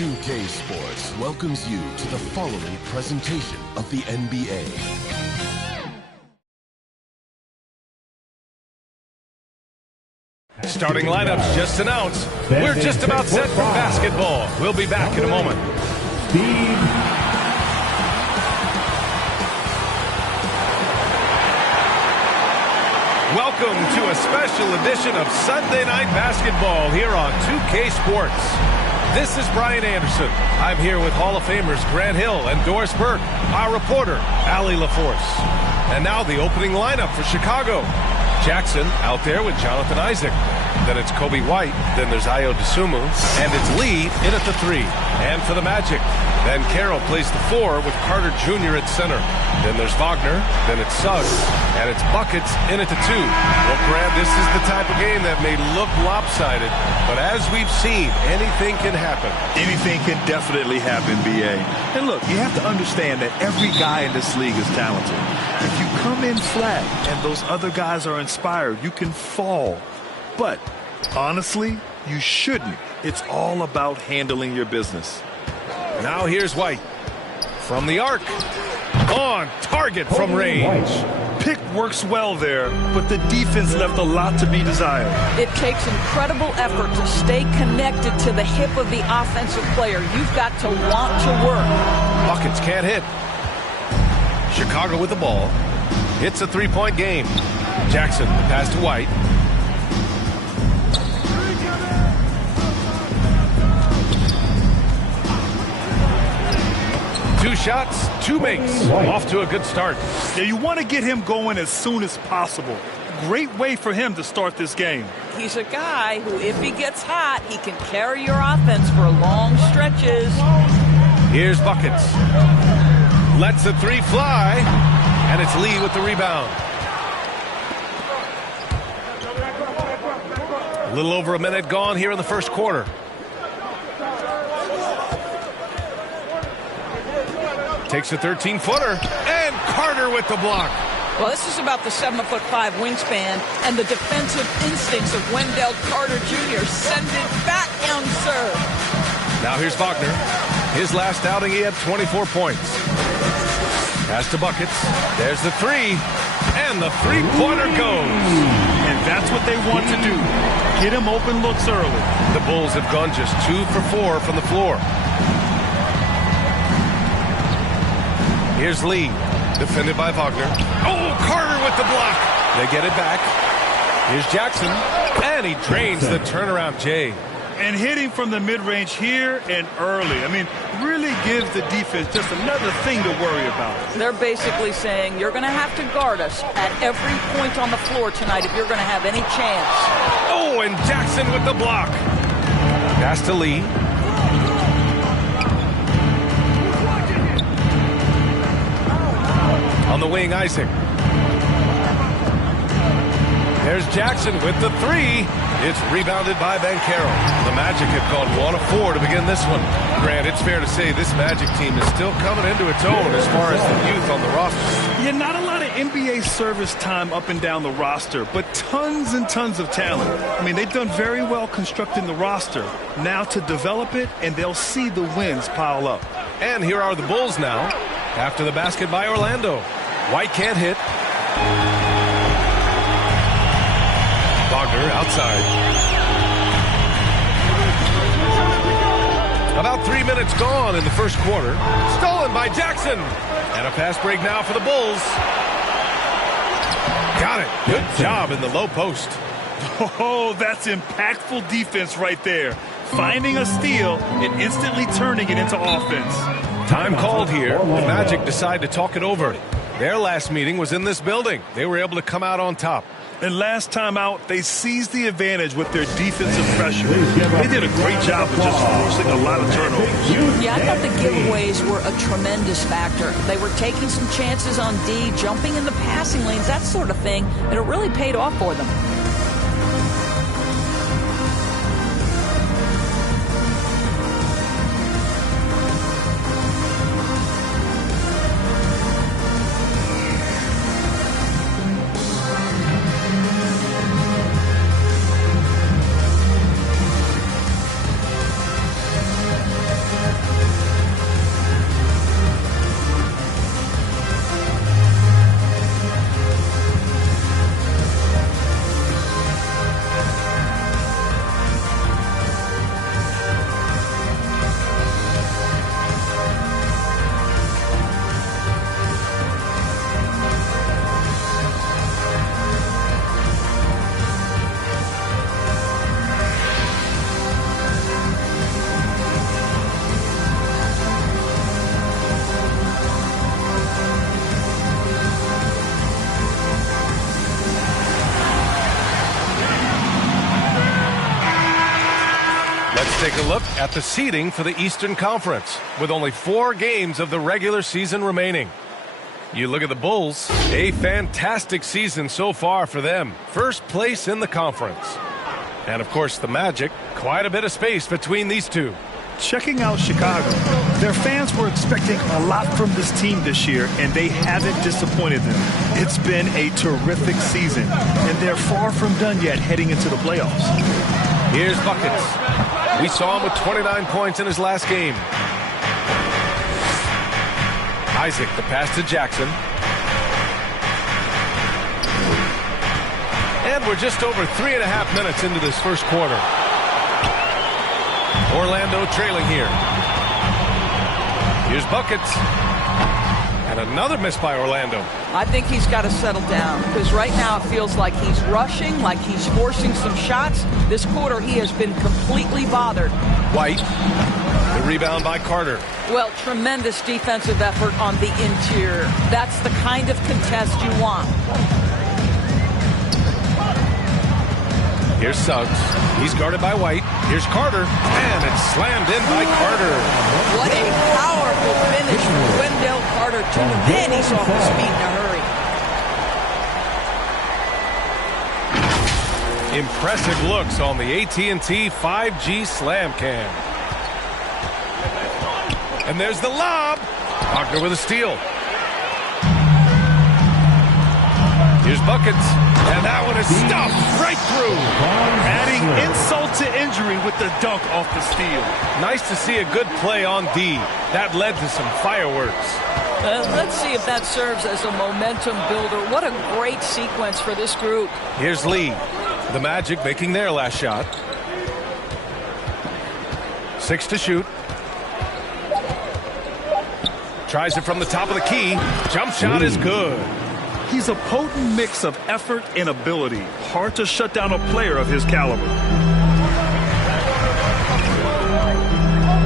2K Sports welcomes you to the following presentation of the NBA. Starting lineups just announced. We're just about set for basketball. We'll be back in a moment. Welcome to a special edition of Sunday Night Basketball here on 2K Sports. This is Brian Anderson. I'm here with Hall of Famers Grant Hill and Doris Burke, our reporter, Allie LaForce. And now the opening lineup for Chicago. Jackson out there with Jonathan Isaac. Then it's Kobe White. Then there's Ayo Dosunmu. And it's Lee in at the 3. And for the Magic, Ben Carroll plays the 4 with Carter Jr. at center. Then there's Wagner. Then it's Suggs. And it's Buckets in at the 2. Well, Grant, this is the type of game that may look lopsided. But as we've seen, anything can happen. Anything can definitely happen, B.A. And look, you have to understand that every guy in this league is talented. If you come in flat and those other guys are inspired, you can fall. But honestly, you shouldn't. It's all about handling your business. Now here's White. From the arc. On target from range. Pick works well there, but the defense left a lot to be desired. It takes incredible effort to stay connected to the hip of the offensive player. You've got to want to work. Buckets can't hit. Chicago with the ball. It's a three-point game. Jackson, the pass to White. Two shots, two makes. Off to a good start. Yeah, you want to get him going as soon as possible. Great way for him to start this game. He's a guy who, if he gets hot, he can carry your offense for long stretches. Here's Buckets. Lets the 3 fly. And it's Lee with the rebound. A little over a minute gone here in the first quarter. Takes a 13-footer. And Carter with the block. Well, this is about the 7'5" wingspan and the defensive instincts of Wendell Carter Jr. Send it back, young sir. Now here's Wagner. His last outing, he had 24 points. Pass to Buckets. There's the 3. And the three-pointer goes. And that's what they want to do. Get him open looks early. The Bulls have gone just 2 for 4 from the floor. Here's Lee. Defended by Wagner. Oh, Carter with the block. They get it back. Here's Jackson. And he drains the turnaround J. And hitting from the mid-range here and early. I mean, really gives the defense just another thing to worry about. They're basically saying you're going to have to guard us at every point on the floor tonight if you're going to have any chance. Oh, and Jackson with the block. Pass to Lee. On the wing, Isaac. There's Jackson with the 3. It's rebounded by Ben Carroll. The Magic have gone 1 of 4 to begin this one. Grant, it's fair to say this Magic team is still coming into its own as far as the youth on the roster. Yeah, not a lot of NBA service time up and down the roster, but tons and tons of talent. I mean, they've done very well constructing the roster. Now to develop it, and they'll see the wins pile up. And here are the Bulls now, after the basket by Orlando. White can't hit. Wagner outside. About 3 minutes gone in the first quarter. Stolen by Jackson. And a fast break now for the Bulls. Got it. Good job in the low post. Oh, that's impactful defense right there. Finding a steal and instantly turning it into offense. Time called here. The Magic decide to talk it over. Their last meeting was in this building. They were able to come out on top. And last time out, they seized the advantage with their defensive pressure. They did a great job of just forcing a lot of turnovers. Yeah, I thought the giveaways were a tremendous factor. They were taking some chances on D, jumping in the passing lanes, that sort of thing, and it really paid off for them. Let's take a look at the seeding for the Eastern Conference with only 4 games of the regular season remaining. You look at the Bulls, a fantastic season so far for them. First place in the conference. And of course the Magic, quite a bit of space between these two. Checking out Chicago, their fans were expecting a lot from this team this year, and they haven't disappointed them. It's been a terrific season, and they're far from done yet heading into the playoffs. Here's Buckets. We saw him with 29 points in his last game. Isaac, the pass to Jackson. And we're just over 3.5 minutes into this first quarter. Orlando trailing here. Here's Buckets. And another miss by Orlando. I think he's got to settle down because right now it feels like he's rushing, like he's forcing some shots. This quarter he has been completely bothered. White. The rebound by Carter. Well, tremendous defensive effort on the interior. That's the kind of contest you want. Here's Suggs. He's guarded by White. Here's Carter. And it's slammed in by Carter. What a powerful finish from Wendell Carter, too. And he's off his feet in a hurry. Impressive looks on the AT&T 5G Slam Cam. And there's the lob. Wagner with a steal. Here's Buckets. And that one is stuffed right through. Adding insult to injury with the dunk off the steal. Nice to see a good play on D. That led to some fireworks. Let's see if that serves as a momentum builder. What a great sequence for this group. Here's Lee. The Magic making their last shot. 6 to shoot. Tries it from the top of the key. Jump shot is good. He's a potent mix of effort and ability. Hard to shut down a player of his caliber.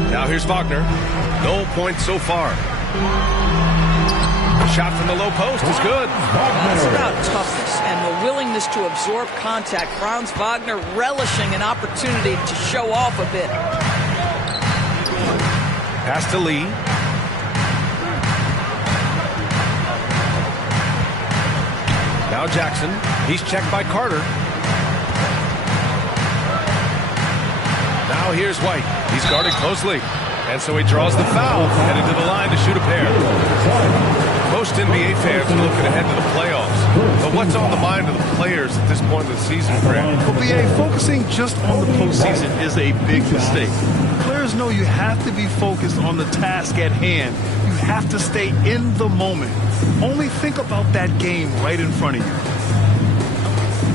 Now here's Wagner. No points so far. The shot from the low post is good. It's about toughness and the willingness to absorb contact. Franz Wagner relishing an opportunity to show off a bit. Pass to Lee. Now Jackson. He's checked by Carter. Now here's White. He's guarded closely. And so he draws the foul. Headed to the line to shoot a pair. Most NBA fans are looking ahead to the playoffs. But what's on the mind of the players at this point of the season, Grant? Well, BA, focusing just on the postseason is a big mistake. Players know you have to be focused on the task at hand. You have to stay in the moment. Only think about that game right in front of you.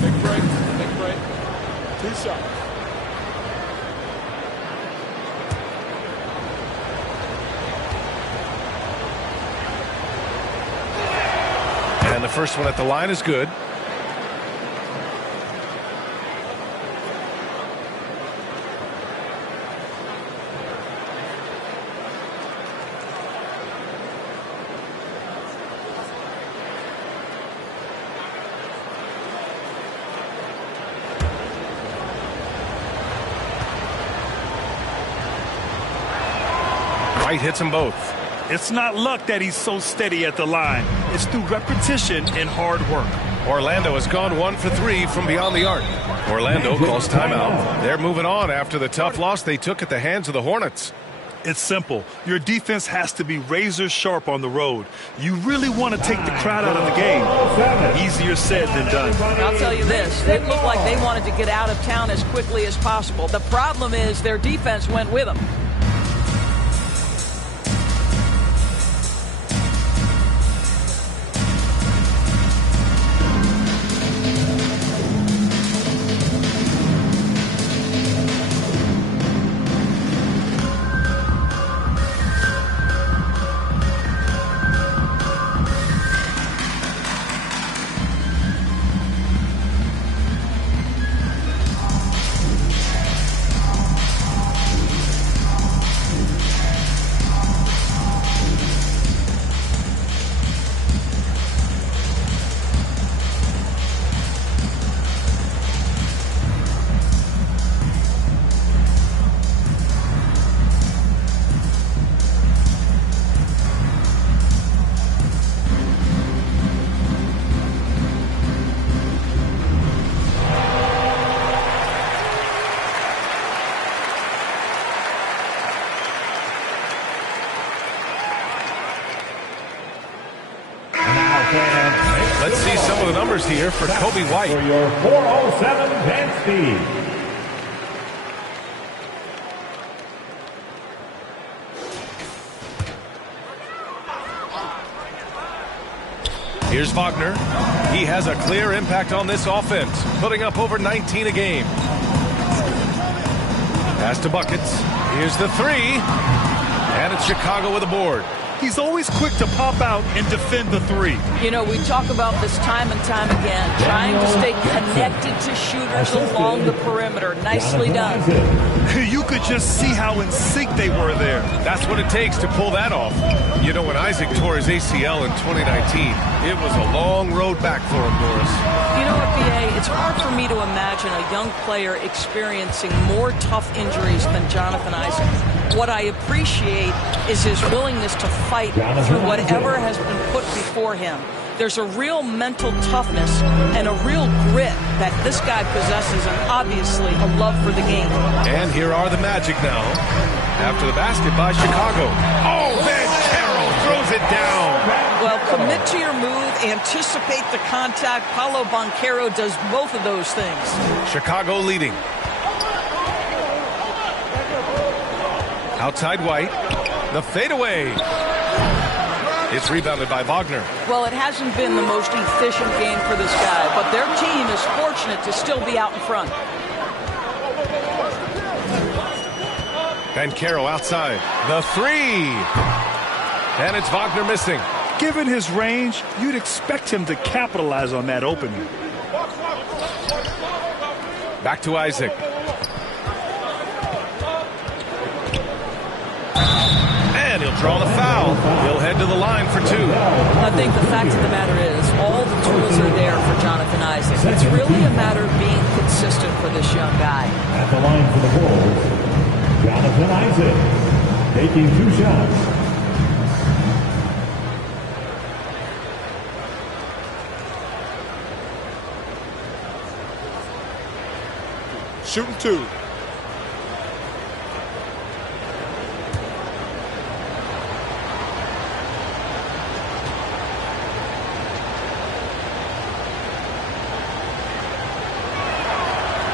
Big break, big break. 2 shots. And the first one at the line is good. White hits them both. It's not luck that he's so steady at the line. It's through repetition and hard work. Orlando has gone 1 for 3 from beyond the arc. Orlando calls timeout. They're moving on after the tough loss they took at the hands of the Hornets. It's simple. Your defense has to be razor sharp on the road. You really want to take the crowd out of the game. Easier said than done. I'll tell you this, it looked like they wanted to get out of town as quickly as possible. The problem is their defense went with them. Let's see some of the numbers here for Kobe White. For your 407 dance speed. Here's Wagner. He has a clear impact on this offense, putting up over 19 a game. Pass to Buckets. Here's the three. And it's Chicago with a board. He's always quick to pop out and defend the three. You know, we talk about this time and time again, trying to stay connected to shooters along the perimeter. Nicely done. You could just see how in sync they were there. That's what it takes to pull that off. You know, when Isaac tore his ACL in 2019, it was a long road back for him, Doris. You know what, B.A., it's hard for me to imagine a young player experiencing more tough injuries than Jonathan Isaac. What I appreciate is his willingness to fight through whatever has been put before him. There's a real mental toughness and a real grit that this guy possesses, and obviously a love for the game. And here are the Magic now. After the basket by Chicago. Oh, Banchero throws it down. Well, commit to your move, anticipate the contact. Paolo Banchero does both of those things. Chicago leading. Outside White. The fadeaway. It's rebounded by Wagner. Well, it hasn't been the most efficient game for this guy, but their team is fortunate to still be out in front. Banchero outside. The three. And it's Wagner missing. Given his range, you'd expect him to capitalize on that opening. Back to Isaac. And he'll draw the foul. He'll head to the line for two. I think the fact of the matter is all the tools are there for Jonathan Isaac. It's really a matter of being consistent for this young guy. At the line for the Bulls, Jonathan Isaac taking 2 shots. Shooting 2.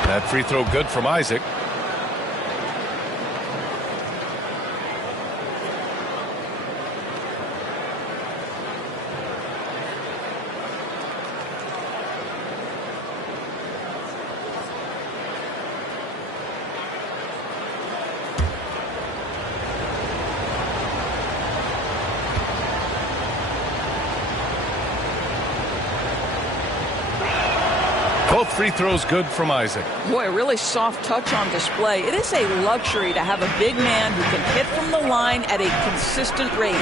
That free throw good from Isaac. Both free throws good from Isaac. Boy, a really soft touch on display. It is a luxury to have a big man who can hit from the line at a consistent rate.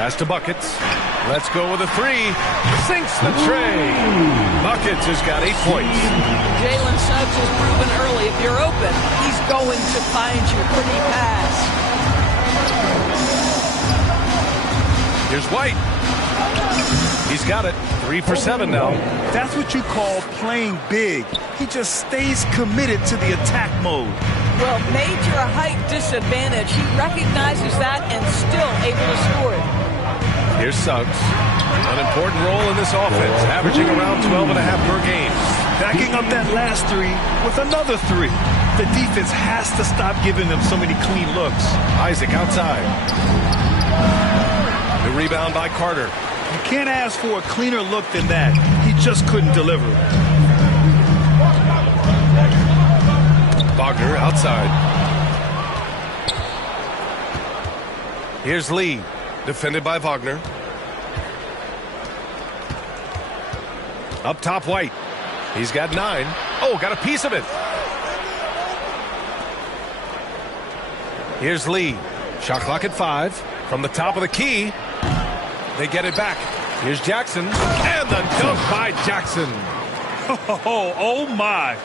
Pass to Buckets. Let's go with a three. Sinks the tray. Buckets has got 8 points. Jalen Suggs has proven early, if you're open, he's going to find you. Pretty pass. Here's White. He's got it. 3 for 7 now. That's what you call playing big. He just stays committed to the attack mode. Well, major height disadvantage. He recognizes that and still able to score it. Here's Suggs. An important role in this offense, averaging around 12.5 per game. Backing up that last three with another three. The defense has to stop giving them so many clean looks. Isaac outside. The rebound by Carter. You can't ask for a cleaner look than that. He just couldn't deliver. Wagner outside. Here's Lee, defended by Wagner. Up top, White. He's got 9. Oh, got a piece of it. Here's Lee. Shot clock at 5. From the top of the key. They get it back. Here's Jackson. And the dunk by Jackson. Oh my.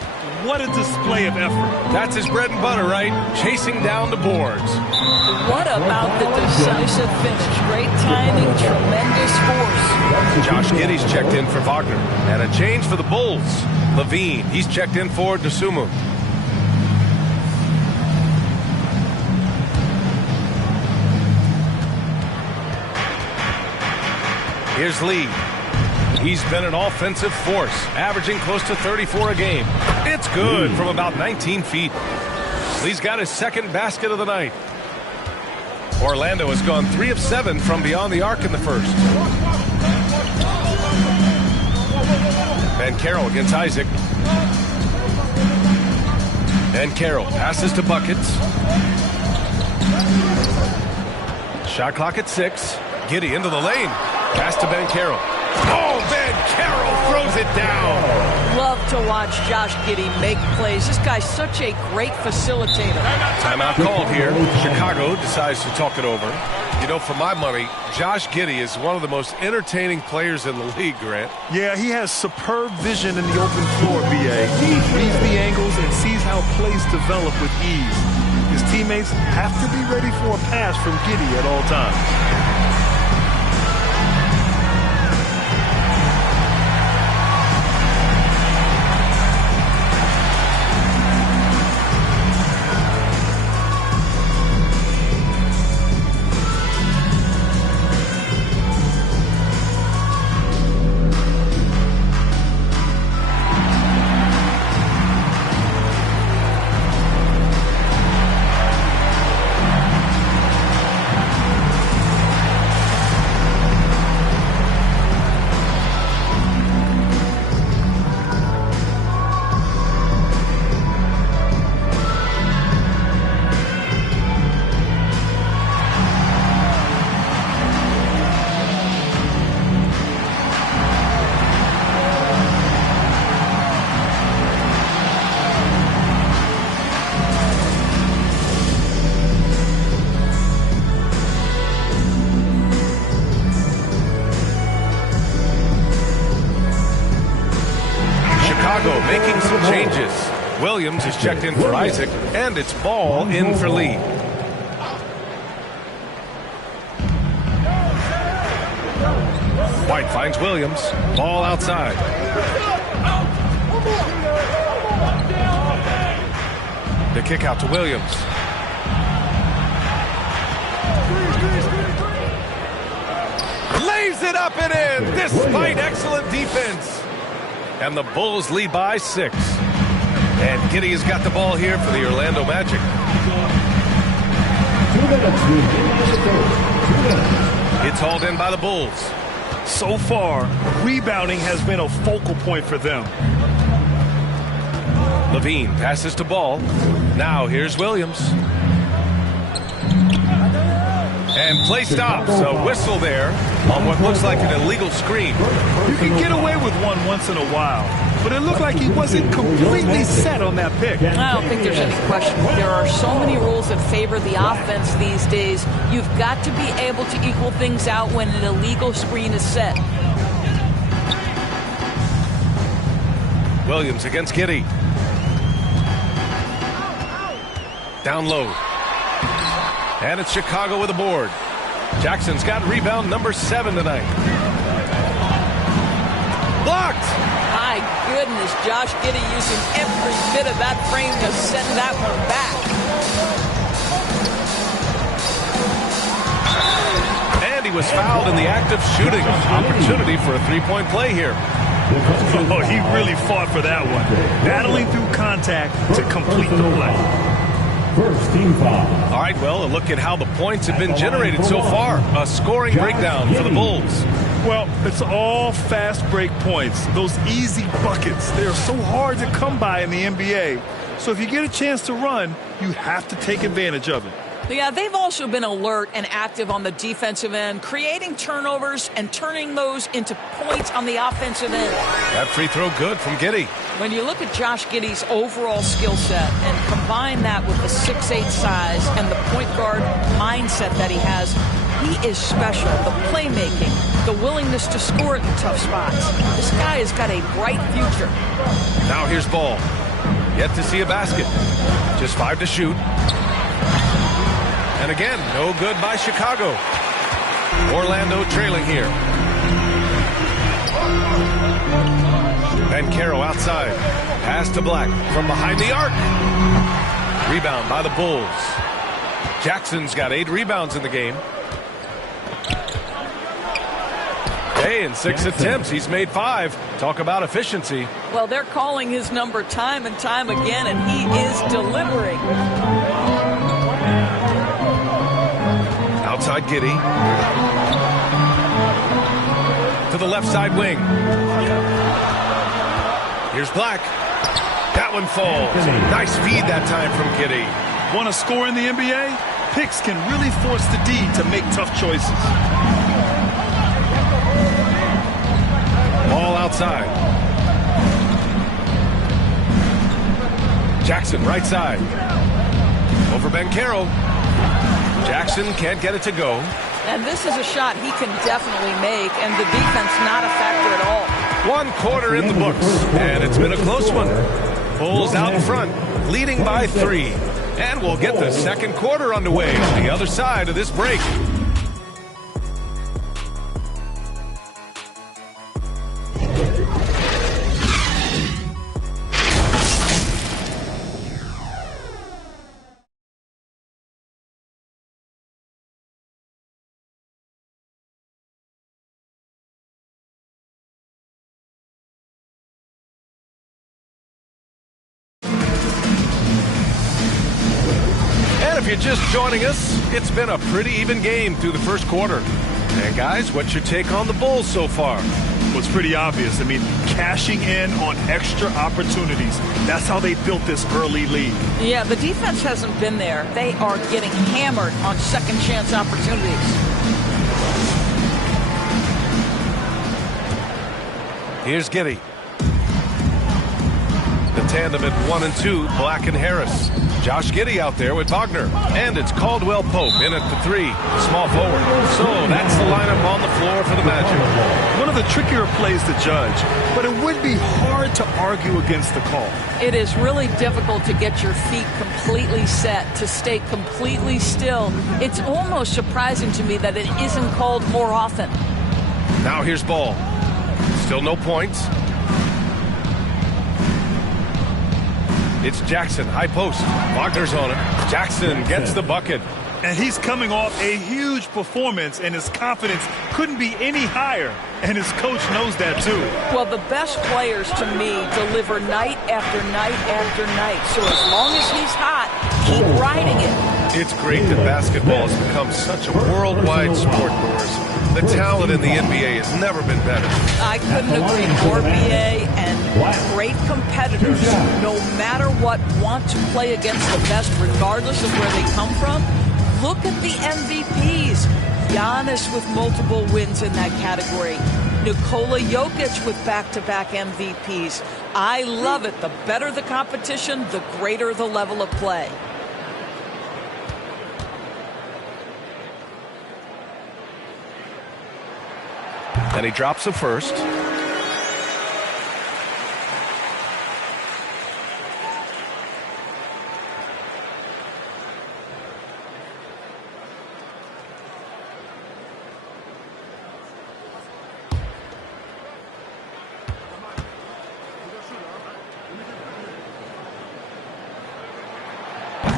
What a display of effort. That's his bread and butter, right? Chasing down the boards. What about the decisive finish? Great timing, tremendous force. Josh Giddey's checked in for Wagner. And a change for the Bulls. Levine, he's checked in for Dosunmu. Here's Lee. He's been an offensive force, averaging close to 34 a game. It's good from about 19 feet. Lee's got his second basket of the night. Orlando has gone 3 of 7 from beyond the arc in the first. Banchero against Isaac. Banchero passes to Buckets. Shot clock at 6. Giddey into the lane. Pass to Banchero. Oh, Banchero throws it down. Love to watch Josh Giddey make plays. This guy's such a great facilitator. Timeout called here. Chicago decides to talk it over. You know, for my money, Josh Giddey is one of the most entertaining players in the league, Grant. Yeah, he has superb vision in the open floor, B.A. He reads the angles and sees how plays develop with ease. His teammates have to be ready for a pass from Giddey at all times. Making some changes. Williams is checked in for Isaac, and it's ball in for Lee. White finds Williams. Ball outside. The kick out to Williams. Lays it up and in, despite excellent defense. And the Bulls lead by 6. And Giddey has got the ball here for the Orlando Magic. It's hauled in by the Bulls. So far, rebounding has been a focal point for them. Levine passes to Ball. Now here's Williams. And play stops. A whistle there on what looks like an illegal screen. You can get away with one once in a while, but it looked like he wasn't completely set on that pick. I don't think there's any question. There are so many rules that favor the offense these days. You've got to be able to equal things out when an illegal screen is set. Williams against Giddey. Down low. And it's Chicago with a board. Jackson's got rebound number 7 tonight. Blocked! My goodness, Josh Giddey using every bit of that frame to send that one back. And he was fouled in the act of shooting. Opportunity for a three-point play here. Oh, he really fought for that one. Battling through contact to complete the play. First team foul. All right, well, a look at how the points have been generated so far. A scoring breakdown for the Bulls. Well, it's all fast break points. Those easy buckets. They're so hard to come by in the NBA. So if you get a chance to run, you have to take advantage of it. Yeah, they've also been alert and active on the defensive end, creating turnovers and turning those into points on the offensive end. That free throw good from Giddey. When you look at Josh Giddey's overall skill set and combine that with the 6'8" size and the point guard mindset that he has, he is special. The playmaking, the willingness to score in tough spots. This guy has got a bright future. Now here's Ball. Yet to see a basket. Just 5 to shoot. And again, no good by Chicago. Orlando trailing here. Banchero outside. Pass to Black from behind the arc. Rebound by the Bulls. Jackson's got 8 rebounds in the game. Hey, in 6 attempts, he's made 5. Talk about efficiency. Well, they're calling his number time and time again, and he is delivering. Outside Giddey. To the left side wing. Here's Black. That one falls. Nice feed that time from Giddey. Want to score in the NBA? Picks can really force the D to make tough choices. Ball outside. Jackson, right side. Over Banchero. Jackson can't get it to go. And this is a shot he can definitely make, and the defense not a factor at all. 1 quarter in the books, and it's been a close one. Bulls out in front, leading by 3. And we'll get the second quarter underway on the other side of this break. If you're just joining us, it's been a pretty even game through the first quarter. And guys, what's your take on the Bulls so far? Well, it's pretty obvious. I mean, cashing in on extra opportunities. That's how they built this early lead. Yeah, the defense hasn't been there. They are getting hammered on second chance opportunities. Here's Giddey. The tandem at 1 and 2, Black and Harris. Josh Giddey out there with Wagner. And it's Caldwell Pope in at the 3, small forward. So that's the lineup on the floor for the Magic. One of the trickier plays to judge, but it would be hard to argue against the call. It is really difficult to get your feet completely set, to stay completely still. It's almost surprising to me that it isn't called more often. Now here's Ball. Still no points. It's Jackson, high post. Wagner's on it. Jackson gets the bucket. And he's coming off a huge performance, and his confidence couldn't be any higher. And his coach knows that, too. Well, the best players, to me, deliver night after night after night. So as long as he's hot, keep riding it. It's great that basketball has become such a worldwide sport, Doris. The talent in the NBA has never been better. I couldn't agree more, BA, and great competitors, no matter what, want to play against the best regardless of where they come from. Look at the MVPs. Giannis with multiple wins in that category. Nikola Jokic with back-to-back MVPs. I love it. The better the competition, the greater the level of play. And he drops the first.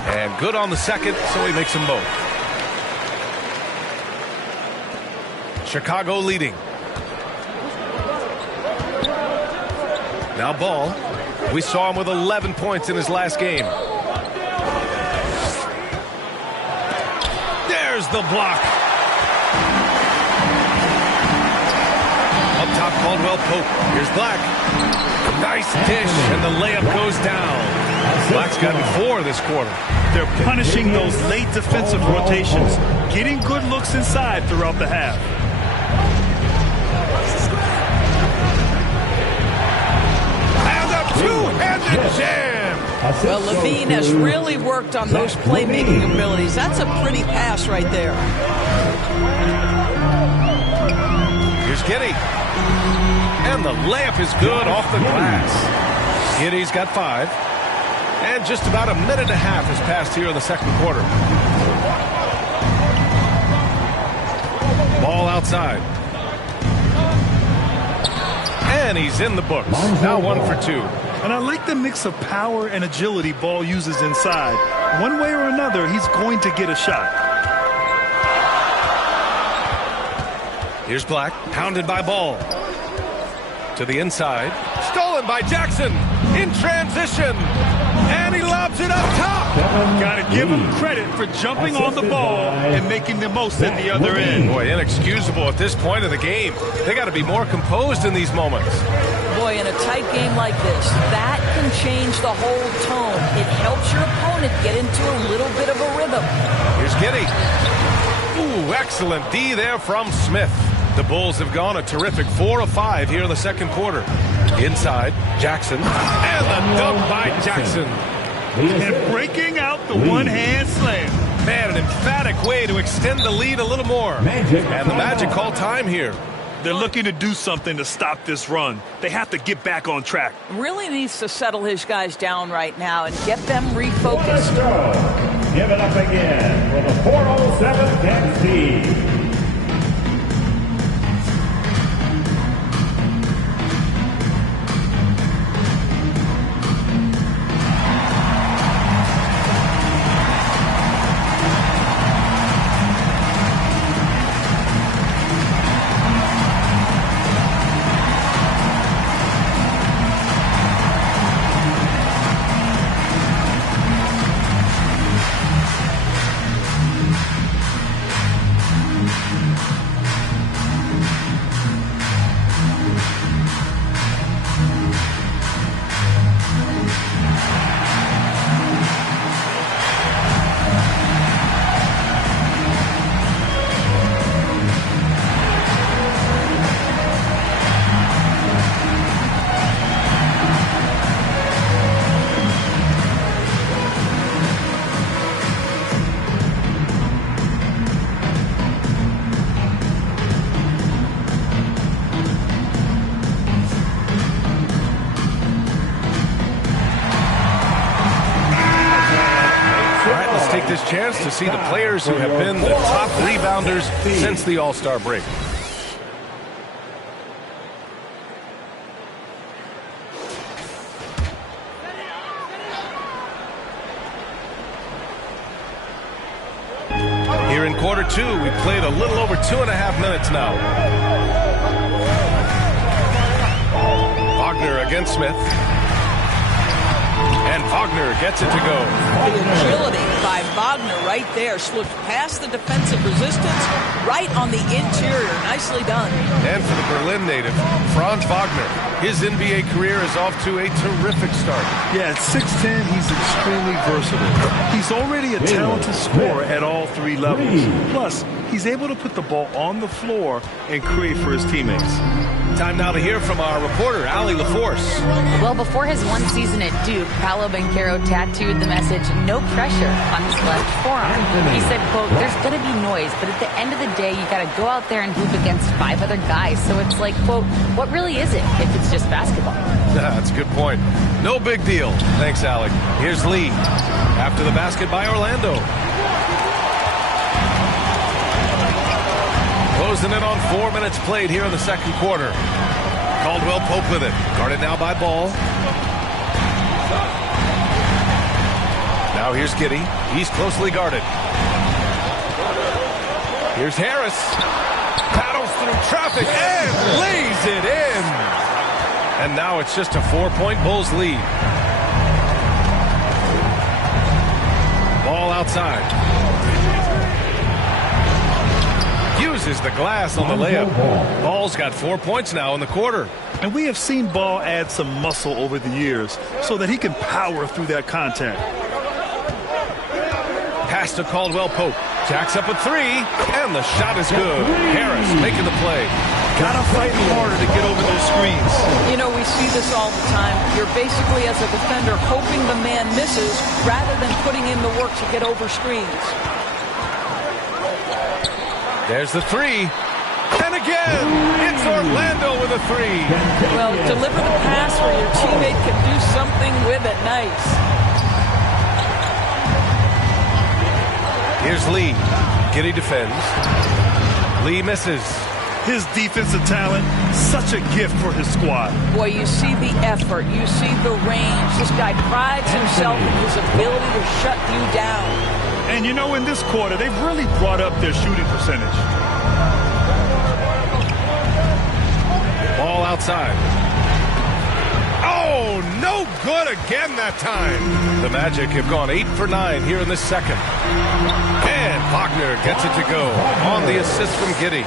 And good on the second, so he makes them both. Chicago leading. Now Ball. We saw him with 11 points in his last game. There's the block. Up top, Caldwell Pope. Here's Black. Nice dish, and the layup goes down. Black's gotten 4 this quarter. They're punishing those late defensive rotations, getting good looks inside throughout the half. Two-handed jam. Well, Levine has really worked on those playmaking abilities. That's a pretty pass right there. Here's Giddey. And the layup is good off the glass. Giddey's got 5. And just about a minute and a half has passed here in the second quarter. Ball outside. And he's in the books. Now 1 for 2. And I like the mix of power and agility Ball uses inside. One way or another, he's going to get a shot. Here's Black, pounded by Ball. To the inside. Stolen by Jackson. In transition. And he lobs it up top. Got to give him credit for jumping on the ball and making the most at the other end. Boy, inexcusable at this point of the game. They got to be more composed in these moments. Boy, in a tight game like this, that can change the whole tone. It helps your opponent get into a little bit of a rhythm. Here's Giddey. Ooh, excellent D there from Smith. The Bulls have gone a terrific 4 of 5 here in the second quarter. Inside, Jackson. And the dunk by Jackson. And breaking out the one-hand slam. Man, an emphatic way to extend the lead a little more. And the Magic call time here. They're looking to do something to stop this run. They have to get back on track. Really needs to settle his guys down right now and get them refocused. Give it up again for the 407 Kansas City. Chance to see the players who have been the top rebounders since the All-Star break. Here in quarter two, we've played a little over 2.5 minutes now. Wagner against Smith. And Wagner gets it to go. The agility by Wagner right there slipped past the defensive resistance, right on the interior. Nicely done. And for the Berlin native, Franz Wagner, his NBA career is off to a terrific start. Yeah, at 6'10", he's extremely versatile. He's already a talented scorer at all three levels. Plus, he's able to put the ball on the floor and create for his teammates. Time now to hear from our reporter, Allie LaForce. Well, before his one season at Duke, Paolo Banchero tattooed the message, "No pressure," on his left forearm. He said, quote, "There's going to be noise, but at the end of the day, you got to go out there and hoop against 5 other guys. So it's like, quote, what really is it if it's just basketball?" That's a good point. No big deal. Thanks, Alec. Here's Lee. After the basket by Orlando. Closing in on 4 minutes played here in the second quarter. Caldwell Pope with it. Guarded now by Ball. Now here's Giddey. He's closely guarded. Here's Harris. Paddles through traffic and lays it in. And now it's just a 4-point Bulls lead. Ball outside. Uses the glass on the layup. Ball's got 4 points now in the quarter. And we have seen Ball add some muscle over the years so that he can power through that contact. Pass to Caldwell Pope. Jacks up a 3, and the shot is good. Harris making the play. Gotta fight harder to get over those screens. You know, we see this all the time. You're basically, as a defender, hoping the man misses rather than putting in the work to get over screens. There's the 3. And again, it's Orlando with a 3. Well, deliver the pass where your teammate can do something with it. Nice. Here's Lee. Giddey defends. Lee misses. His defensive talent, such a gift for his squad. Boy, you see the effort. You see the range. This guy prides himself in his ability to shut you down. And you know, in this quarter, they've really brought up their shooting percentage. ball outside. Oh, no good again that time. The Magic have gone 8 for 9 here in the second. And Wagner gets it to go on the assist from Giddey.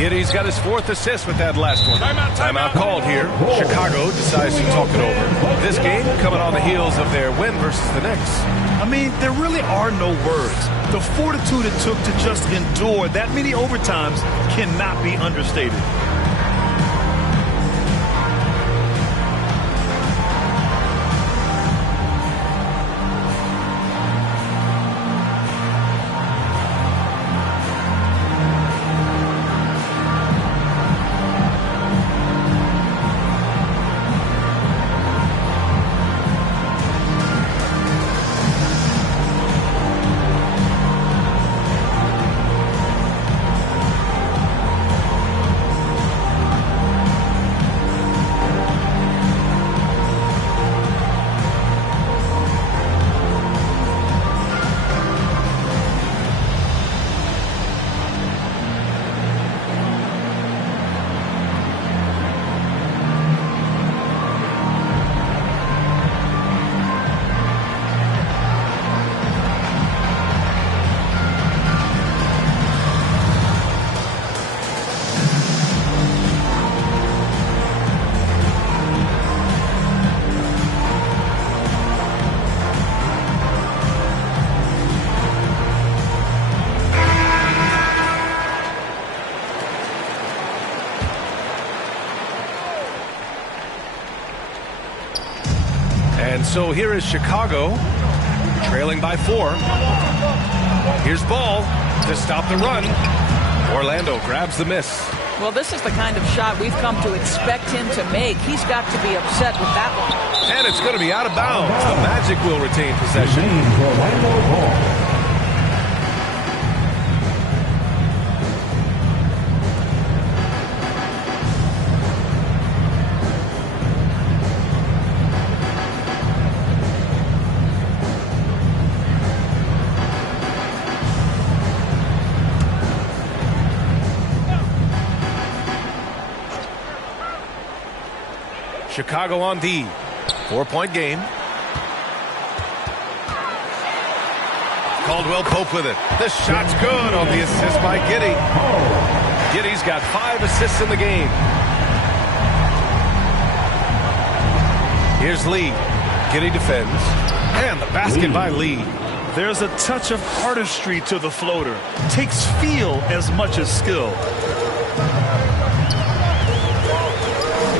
Giddey's got his 4th assist with that last one. Timeout called here. Chicago decides to talk it over. This game coming on the heels of their win versus the Knicks. I mean, there really are no words. The fortitude it took to just endure that many overtimes cannot be understated. And so here is Chicago, trailing by 4. Here's Ball to stop the run. Orlando grabs the miss. Well, this is the kind of shot we've come to expect him to make. He's got to be upset with that one. And it's going to be out of bounds. The Magic will retain possession. Orlando Ball. Chicago on D. 4-point game. Caldwell Pope with it. The shot's good on the assist by Giddey. Giddey's got 5 assists in the game. Here's Lee. Giddey defends. And the basket by Lee. There's a touch of artistry to the floater. Takes feel as much as skill.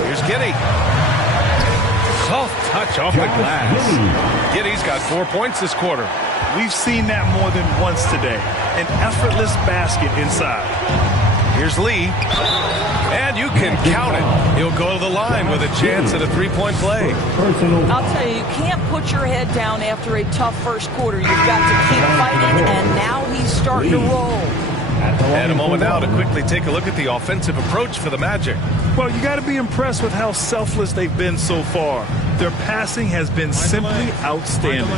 Here's Giddey. Soft touch off the glass. Giddey's got 4 points this quarter. We've seen that more than once today. An effortless basket inside. Here's Lee. And you can count it. He'll go to the line with a chance at a 3-point play. I'll tell you can't put your head down after a tough first quarter. You've got to keep fighting, and now he's starting to roll. And a moment now to quickly take a look at the offensive approach for the Magic. Well, you got to be impressed with how selfless they've been so far. Their passing has been simply outstanding.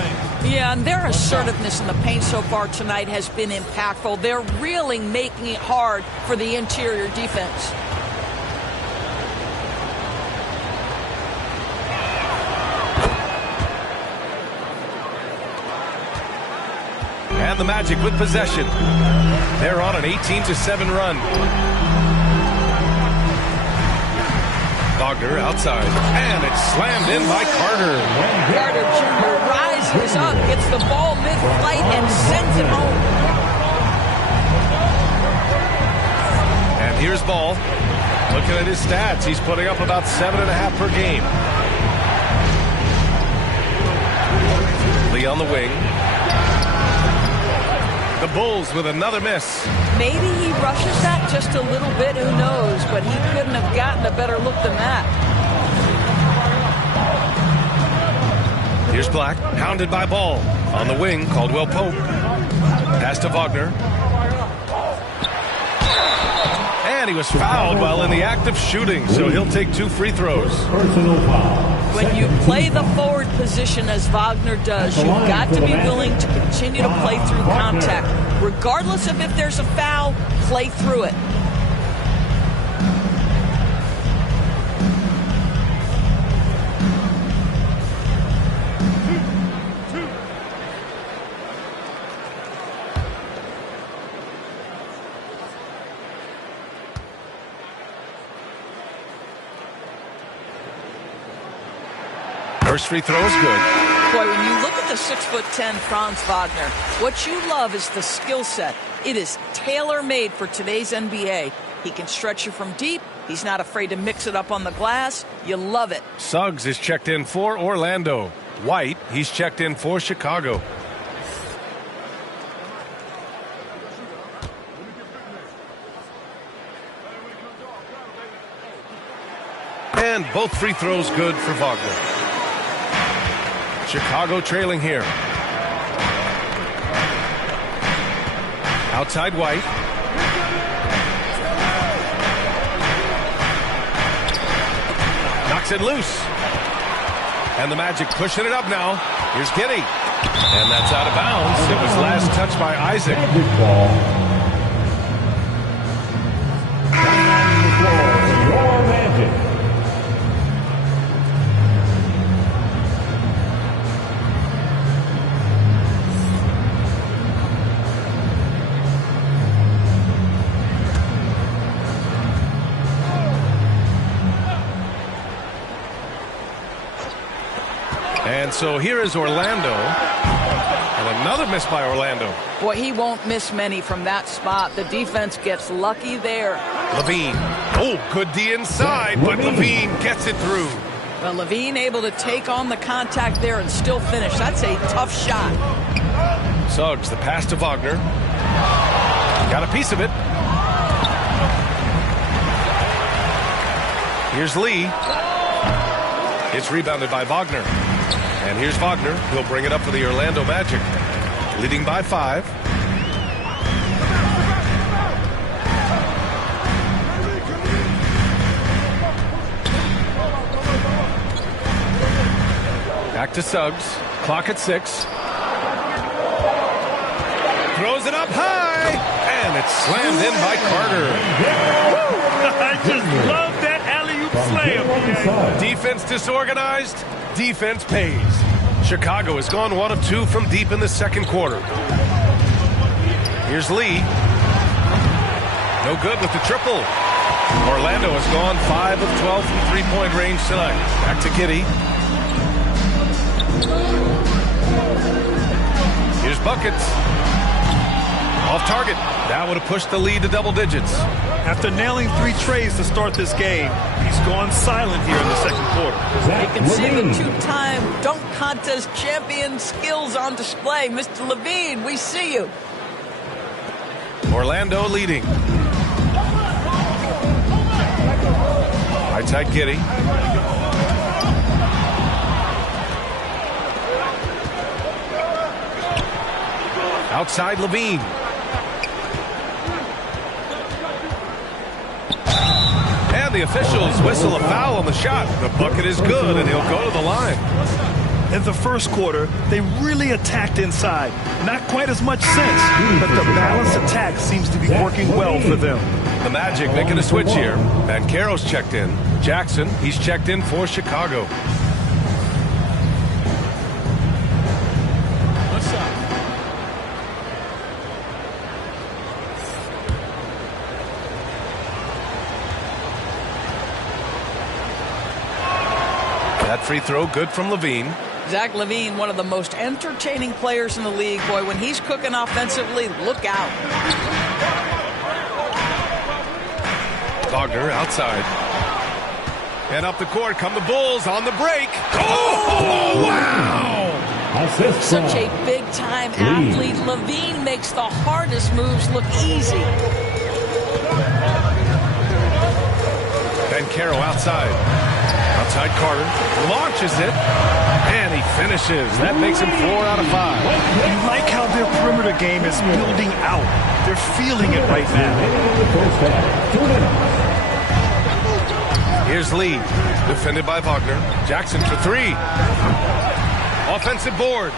Yeah, and their assertiveness in the paint so far tonight has been impactful. They're really making it hard for the interior defense. And the Magic with possession. They're on an 18-7 run. Wagner outside. And it's slammed in by Carter. Carter Jr. rises up, gets the ball mid-flight, and sends it home. And here's Ball. Looking at his stats, he's putting up about 7.5 per game. Lee on the wing. The Bulls with another miss. Maybe he rushes that just a little bit, who knows, but he couldn't have gotten a better look than that. Here's Black, hounded by Ball. On the wing, Caldwell Pope. Pass to Wagner. And he was fouled while in the act of shooting, so he'll take 2 free throws. Personal foul. When you play the forward position as Wagner does, you've got to be willing to continue to play through contact. Regardless of if there's a foul, play through it. First free throw is good. Boy, when you look at the 6'10" Franz Wagner, what you love is the skill set. It is tailor-made for today's NBA. He can stretch you from deep. He's not afraid to mix it up on the glass. You love it. Suggs is checked in for Orlando. White, he's checked in for Chicago. And both free throws good for Wagner. Chicago trailing here. Outside White. Knocks it loose. And the Magic pushing it up now. Here's Giddey. And that's out of bounds. It was last touched by Isaac. And so here is Orlando. And another miss by Orlando. Boy, he won't miss many from that spot. The defense gets lucky there. LaVine. Oh, good D inside, but LaVine gets it through. Well, LaVine able to take on the contact there and still finish. That's a tough shot. Suggs, the pass to Wagner. Got a piece of it. Here's Lee. It's rebounded by Wagner. And here's Wagner. He'll bring it up for the Orlando Magic. Leading by 5. Back to Suggs. Clock at 6. Throws it up high. And it's slammed in by Carter. I just love that alley-oop slam. Defense disorganized. Defense pays. Chicago has gone 1 of 2 from deep in the second quarter. Here's Lee. No good with the triple. Orlando has gone 5 of 12 from three-point range tonight. Back to Giddey. Here's buckets. Off target. That would have pushed the lead to double digits. After nailing 3 trays to start this game, he's gone silent here in the second quarter. You can see the 2-time dunk contest champion skills on display. Mr. LaVine, we see you. Orlando leading. Right side Giddey. Outside LaVine. And the officials whistle a foul on the shot. The bucket is good, and he'll go to the line. In the first quarter, they really attacked inside. Not quite as much sense, but the balanced attack seems to be working well for them. The Magic making a switch here. Banchero's checked in. Jackson, he's checked in for Chicago. That free throw good from LaVine. Zach LaVine, one of the most entertaining players in the league. Boy, when he's cooking offensively, look out. Wagner outside. And up the court come the Bulls on the break. Oh, wow! Such a big-time athlete. LaVine makes the hardest moves look easy. Banchero outside. Outside Carter. Launches it. And he finishes. That makes him 4 out of 5. You like how their perimeter game is building out. They're feeling it right now. Here's Lee. Defended by Wagner. Jackson for 3. Offensive board.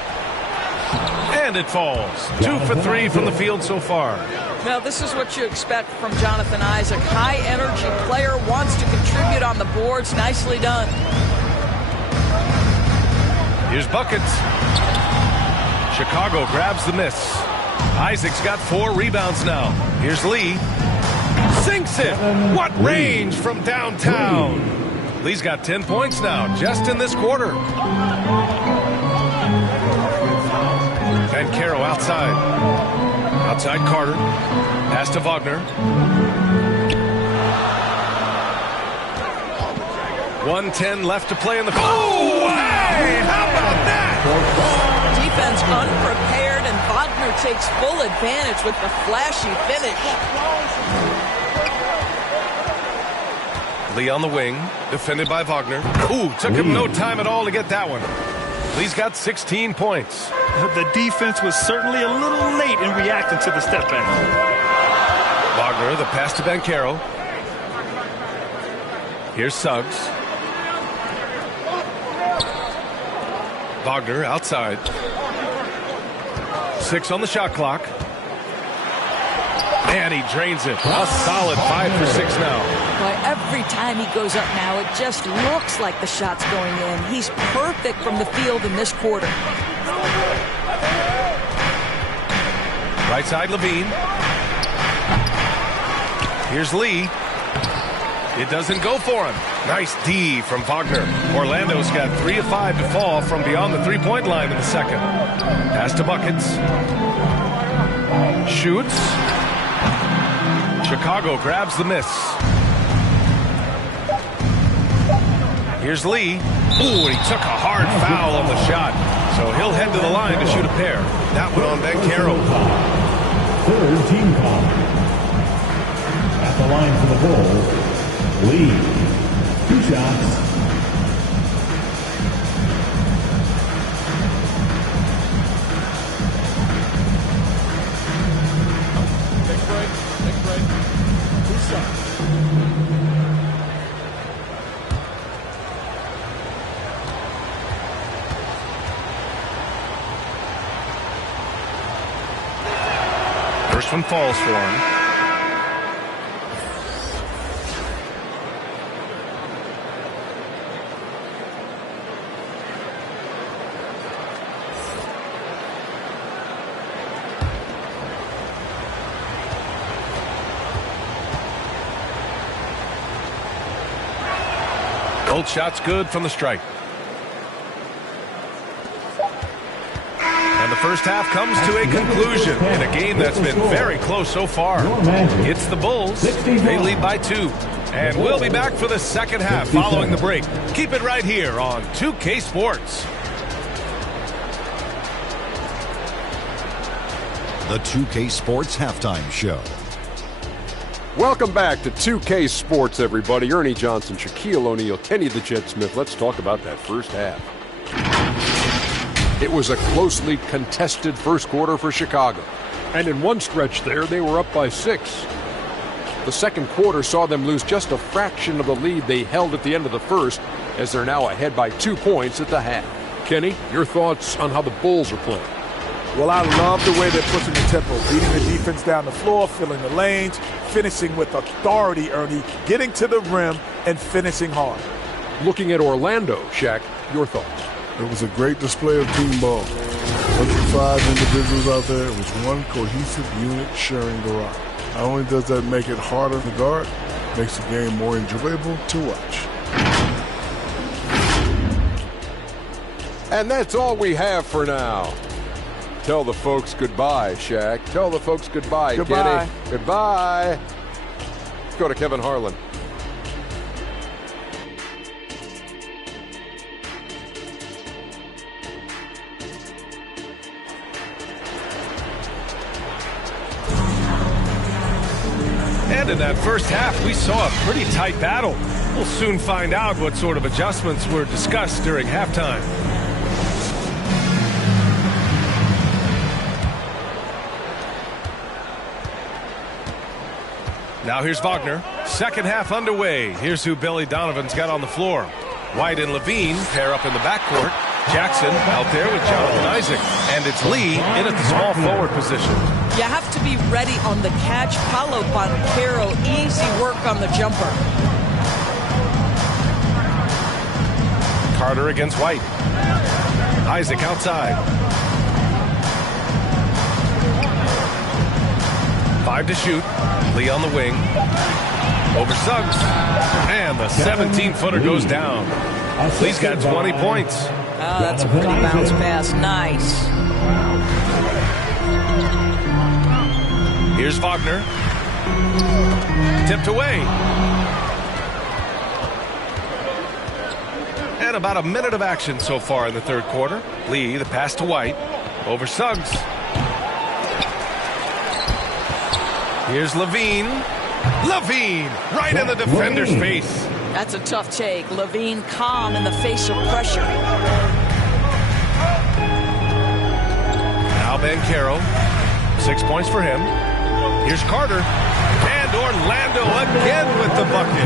And it falls. 2 for 3 from the field so far. Now, this is what you expect from Jonathan Isaac. High-energy player, wants to contribute on the boards. Nicely done. Here's buckets. Chicago grabs the miss. Isaac's got 4 rebounds now. Here's Lee. Sinks it. What range from downtown. Lee's got 10 points now, just in this quarter. Banchero outside. Outside Carter. Pass to Wagner. 1:10 left to play in the... Oh, hey! How about that? Defense unprepared, and Wagner takes full advantage with the flashy finish. Lee on the wing, defended by Wagner. Ooh, took him no time at all to get that one. Lee's got 16 points. The defense was certainly a little late in reacting to the step back. Wagner, the pass to Banchero. Here's Suggs. Wagner outside. 6 on the shot clock. And he drains it. A solid 5 for 6 now. Boy, every time he goes up now, it just looks like the shot's going in. He's perfect from the field in this quarter. Right side, Levine. Here's Lee. It doesn't go for him. Nice D from Wagner. Orlando's got 3 of 5 to fall from beyond the three-point line in the second. Pass to Buckets. Shoots. Chicago grabs the miss. Here's Lee. Ooh, he took a hard foul on the shot. So he'll head to the line to shoot a pair. That one on Banchero. Third team foul. At the line for the Bulls, Lee. 2 shots. Big break. 2 shots. First one falls for him. Both shots good from the stripe. And the first half comes to a conclusion in a game that's been very close so far. It's the Bulls. They lead by 2. And we'll be back for the second half following the break. Keep it right here on 2K Sports. The 2K Sports Halftime Show. Welcome back to 2K Sports, everybody. Ernie Johnson, Shaquille O'Neal, Kenny the Jet Smith. Let's talk about that first half. It was a closely contested first quarter for Chicago. And in one stretch there, they were up by 6. The second quarter saw them lose just a fraction of the lead they held at the end of the first, as they're now ahead by 2 points at the half. Kenny, your thoughts on how the Bulls are playing? Well, I love the way they're pushing the tempo, beating the defense down the floor, filling the lanes, finishing with authority, Ernie, getting to the rim and finishing hard. Looking at Orlando, Shaq, your thoughts? It was a great display of team ball. 105 individuals out there. It was one cohesive unit sharing the rock. Not only does that make it harder to guard, it makes the game more enjoyable to watch. And that's all we have for now. Tell the folks goodbye, Shaq. Tell the folks goodbye, Goodbye. Kenny. Goodbye. Let's go to Kevin Harlan. And in that first half, we saw a pretty tight battle. We'll soon find out what sort of adjustments were discussed during halftime. Now here's Wagner. Second half underway. Here's who Billy Donovan's got on the floor. White and Levine pair up in the backcourt. Jackson out there with Jonathan Isaac. And it's Lee in at the small forward position. You have to be ready on the catch. Paolo Banchero, easy work on the jumper. Carter against White. Isaac outside. 5 to shoot. Lee on the wing. Over Suggs. And the 17-footer goes down. Lee's got 20 points. Oh, that's a pretty bounce pass. Nice. Here's Wagner. Tipped away. And about a minute of action so far in the third quarter. Lee, the pass to White. Over Suggs. Here's Levine. Levine right in the defender's face. That's a tough take. Levine calm in the face of pressure. Now Banchero. 6 points for him. Here's Carter. And Orlando again with the bucket.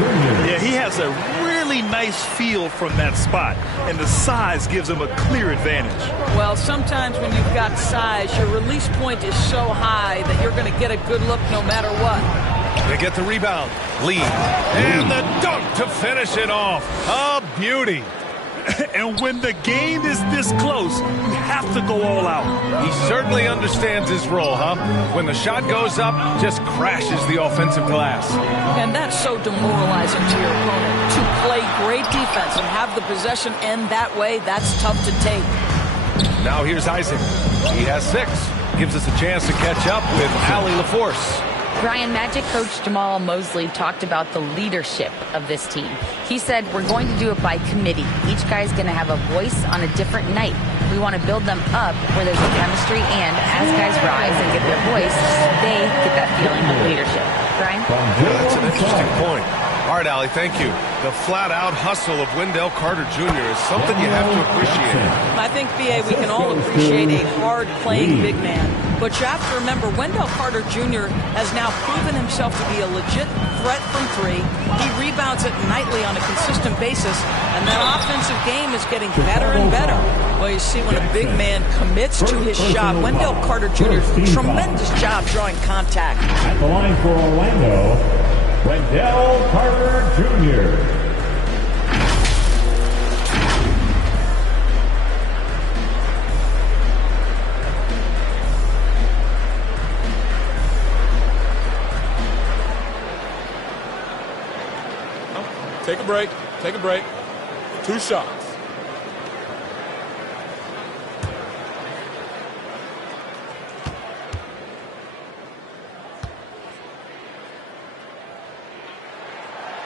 Yeah, he has a really nice feel from that spot, and the size gives him a clear advantage. Well, sometimes when you've got size, your release point is so high that you're going to get a good look no matter what. They get the rebound. Lee. And the dunk to finish it off. A beauty. And when the game is this close, you have to go all out. He certainly understands his role, huh? When the shot goes up, just crashes the offensive glass. And that's so demoralizing to your opponent. To play great defense and have the possession end that way, that's tough to take. Now here's Isaac. He has 6. Gives us a chance to catch up with Allie LaForce. Brian, Magic coach Jamal Mosley talked about the leadership of this team. He said, we're going to do it by committee. Each guy's going to have a voice on a different night. We want to build them up where there's a chemistry, and as guys rise and get their voice, they get that feeling of leadership. Brian? Yeah, that's an interesting point. All right, Allie, thank you. The flat-out hustle of Wendell Carter Jr. is something you have to appreciate. I think, B.A., we can all appreciate a hard-playing big man. But you have to remember, Wendell Carter Jr. has now proven himself to be a legit threat from 3. He rebounds it nightly on a consistent basis, and that offensive game is getting better and better. Well, you see, when a big man commits to his shot, Wendell Carter Jr. tremendous job drawing contact. At the line for Orlando, Wendell Carter Jr. Take a break. Take a break. 2 shots.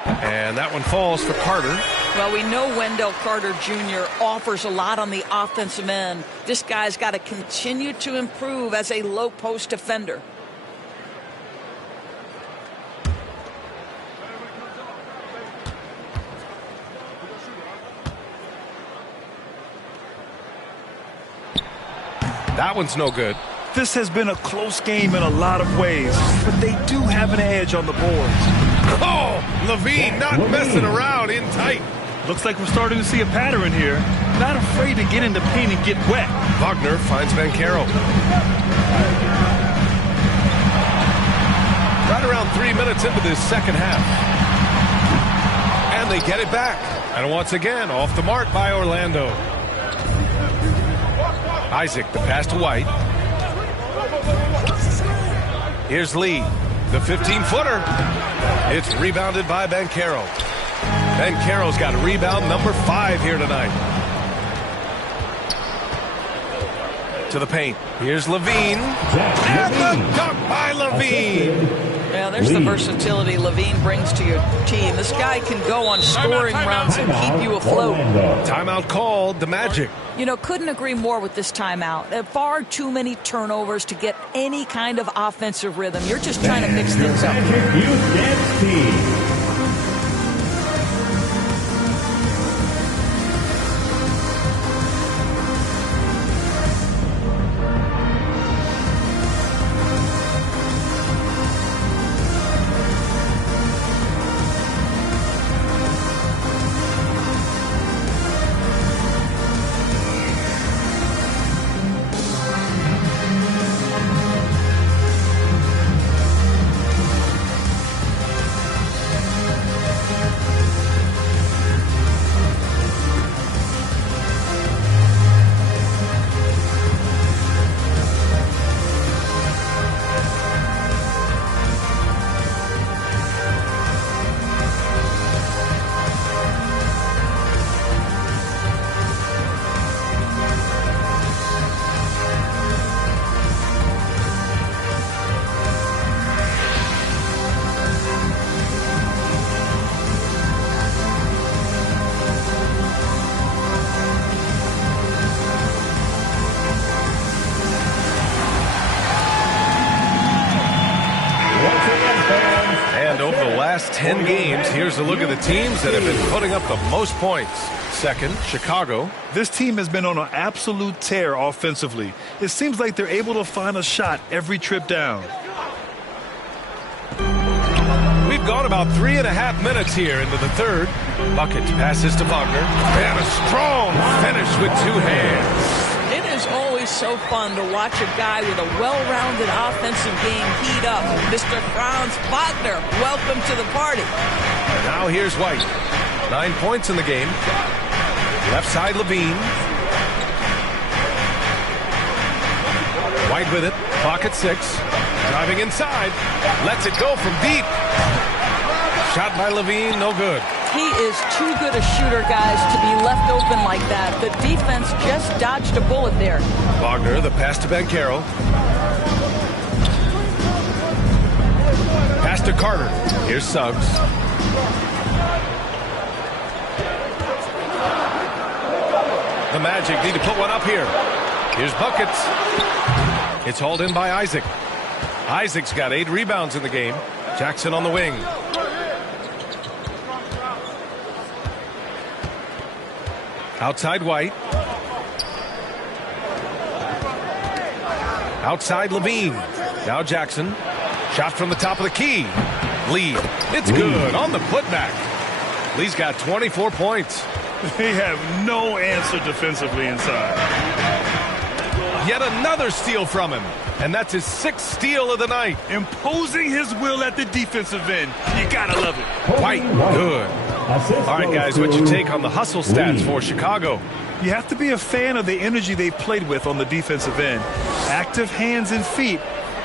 And that one falls for Carter. Well, we know Wendell Carter Jr. offers a lot on the offensive end. This guy's got to continue to improve as a low-post defender. That one's no good. This has been a close game in a lot of ways, but they do have an edge on the boards. Oh, Levine not messing around in tight. Looks like we're starting to see a pattern here. Not afraid to get in the paint and get wet. Wagner finds Banchero. Right around 3 minutes into this second half. And they get it back. And once again, off the mark by Orlando. Isaac, the pass to White. Here's Lee, the 15-footer. It's rebounded by Banchero. Banchero's got rebound number 5 here tonight. To the paint. Here's Levine. And the dunk by Levine. Yeah, there's the versatility Levine brings to your team. This guy can go on scoring runs and keep you afloat. Timeout called, the Magic. You know, couldn't agree more with this timeout. There are far too many turnovers to get any kind of offensive rhythm. You're just trying to mix things up. Magic Youth Dance Team. last 10 games, here's a look at the teams that have been putting up the most points. Second, Chicago. This team has been on an absolute tear offensively. It seems like they're able to find a shot every trip down. We've gone about 3.5 minutes here into the third. Bucket passes to Wagner. And a strong finish with 2 hands. It is always so fun to watch a guy with a well-rounded offensive game heat up. Mr. Franz Wagner, welcome to the party. Now here's White. 9 points in the game. Left side, Levine. White with it. Clock at 6. Driving inside. Lets it go from deep. Shot by Levine, no good. He is too good a shooter, guys, to be left open like that. The defense just dodged a bullet there. Wagner, the pass to Banchero. Pass to Carter. Here's Suggs. The Magic need to put one up here. Here's Buckets. It's hauled in by Isaac. Isaac's got 8 rebounds in the game. Jackson on the wing. Outside White. Outside Levine. Now Jackson. Shot from the top of the key. Lee. It's good on the putback. Lee's got 24 points. They have no answer defensively inside. Yet another steal from him. And that's his 6th steal of the night. Imposing his will at the defensive end. You gotta love it. White, good. All right, guys, what's your take on the hustle stats for Chicago? You have to be a fan of the energy they've played with on the defensive end. Active hands and feet,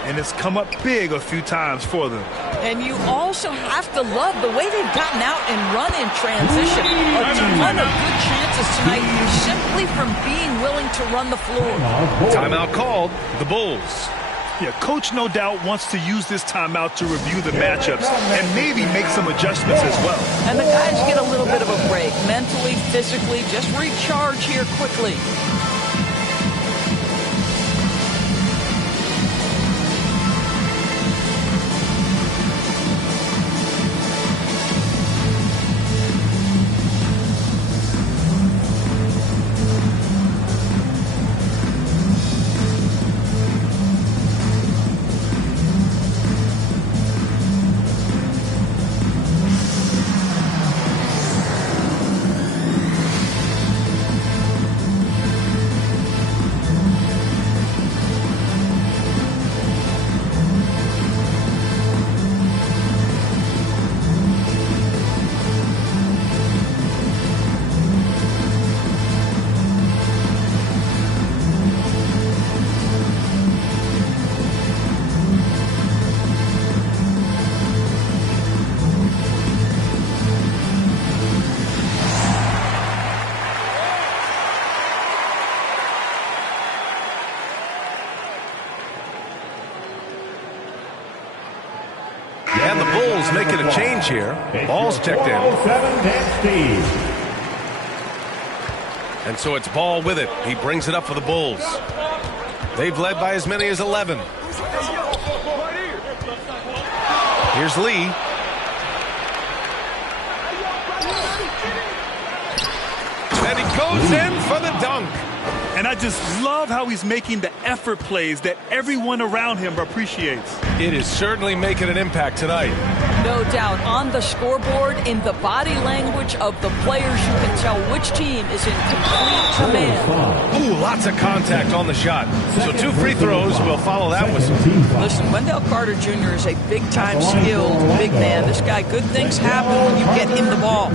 and it's come up big a few times for them. And you also have to love the way they've gotten out and run in transition. A ton of good chances tonight simply from being willing to run the floor. Timeout called, the Bulls. Yeah, coach no doubt wants to use this timeout to review the matchups and maybe make some adjustments as well. And the guys get a little bit of a break, mentally, physically, just recharge here quickly. And the Bulls making a change here. Ball's checked in. And so it's Ball with it. He brings it up for the Bulls. They've led by as many as 11. Here's Lee. And he goes in for the dunk. And I just love how he's making the effort plays that everyone around him appreciates. It is certainly making an impact tonight. No doubt. On the scoreboard, in the body language of the players, you can tell which team is in complete command. Ooh, lots of contact on the shot. So 2 free throws will follow that whistle. Listen, Wendell Carter Jr. is a big-time skilled big man. This guy, good things happen when you get him the ball.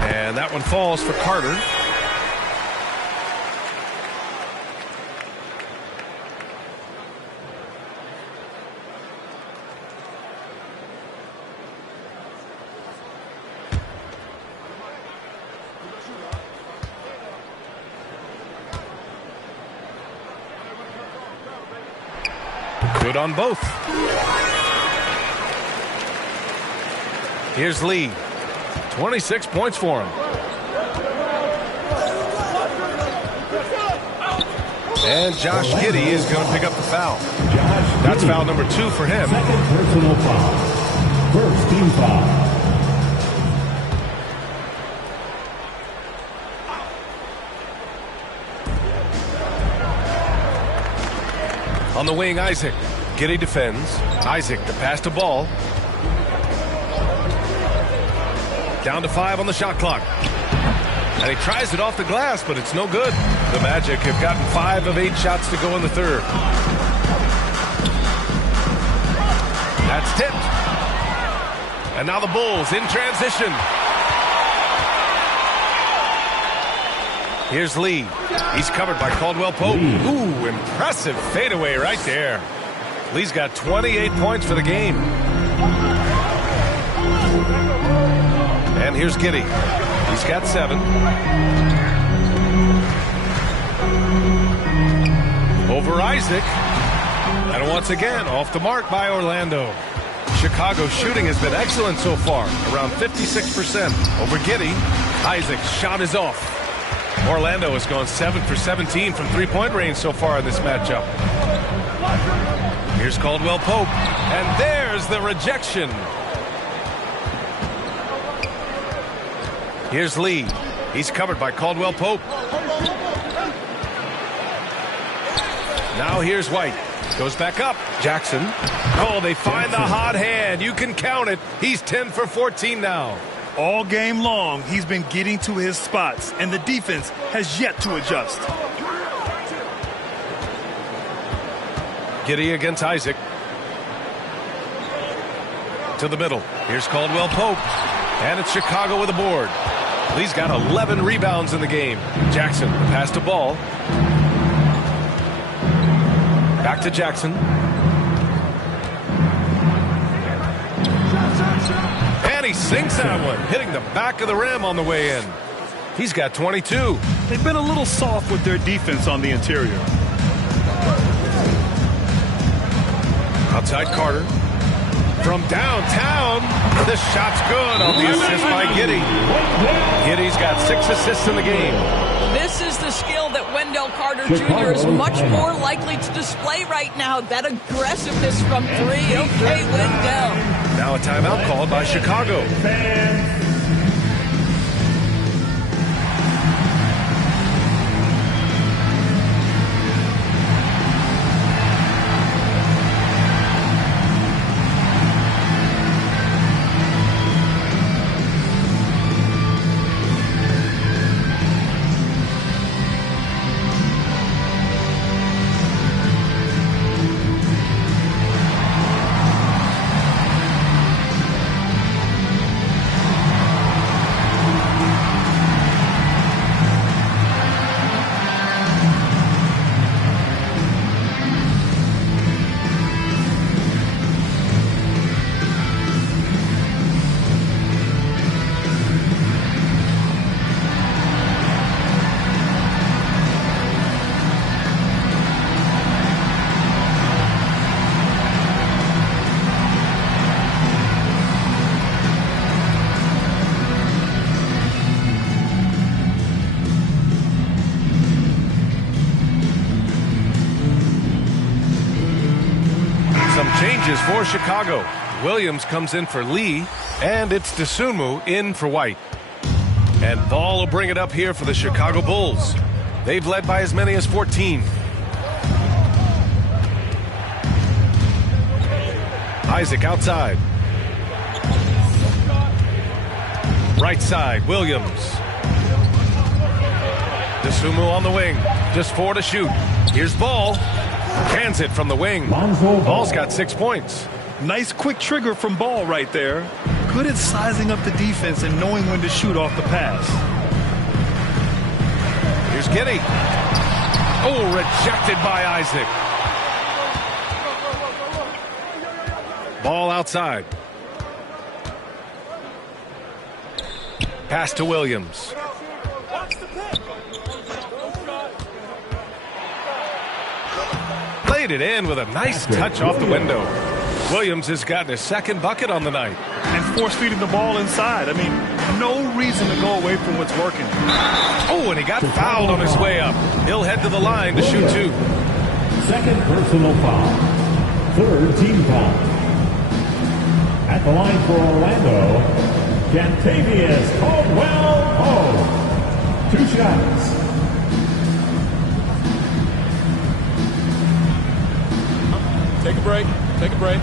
And that one falls for Carter. Good on both. Here's Lee. 26 points for him. And Josh Giddey is going to pick up the foul. That's foul number 2 for him. Second personal foul. First team foul. On the wing, Isaac. Giddey defends. Isaac to pass the ball. Down to 5 on the shot clock. And he tries it off the glass, but it's no good. The Magic have gotten 5 of 8 shots to go in the third. That's tipped. And now the Bulls in transition. Here's Lee. He's covered by Caldwell Pope. Ooh, impressive fadeaway right there. Lee's got 28 points for the game. And here's Giddey. He's got 7. Over Isaac. And once again, off the mark by Orlando. Chicago's shooting has been excellent so far, around 56%. Over Giddey. Isaac's shot is off. Orlando has gone 7 for 17 from three-point range so far in this matchup. Here's Caldwell Pope. And there's the rejection. Here's Lee. He's covered by Caldwell Pope. Now here's White. Goes back up. Jackson. Oh, they find the hot hand. You can count it. He's 10 for 14 now. All game long, he's been getting to his spots, and the defense has yet to adjust. Giddey against Isaac. To the middle. Here's Caldwell Pope. And it's Chicago with a board. Lee's got 11 rebounds in the game. Jackson passed the ball. Back to Jackson. And he sinks that one, hitting the back of the rim on the way in. He's got 22. They've been a little soft with their defense on the interior. Outside Carter. From downtown, the shot's good on the assist by Giddey. Giddey's got 6 assists in the game. This is the skill that Wendell Carter Jr. is much more likely to display right now. That aggressiveness from 3. Okay, Wendell. Now a timeout called by Chicago. Changes for Chicago. Williams comes in for Lee, and it's Dosunmu in for White. And Ball will bring it up here for the Chicago Bulls. They've led by as many as 14. Isaac outside. Right side, Williams. Dosunmu on the wing. Just 4 to shoot. Here's Ball. Cans it from the wing. Ball's got 6 points. Nice quick trigger from Ball right there. Good at sizing up the defense and knowing when to shoot off the pass. Here's Giddey. Oh, rejected by Isaac. Ball outside. Pass to Williams. laid it in with a nice touch off the window. Williams has gotten his second bucket on the night. And force-feeding the ball inside. I mean, no reason to go away from what's working. Oh, and he got fouled on his way up. He'll head to the line to shoot 2. Second personal foul. Third team foul. At the line for Orlando, Kentavious Caldwell-Pope. 2 shots. Take a break. Take a break.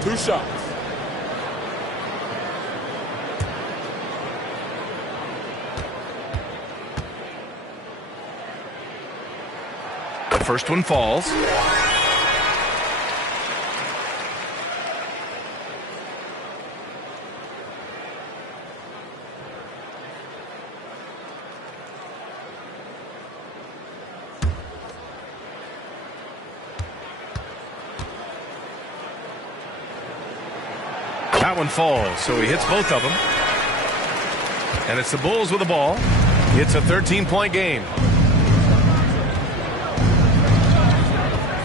2 shots. The first one falls. That one falls, so he hits both of them. And it's the Bulls with the ball. It's a 13-point game.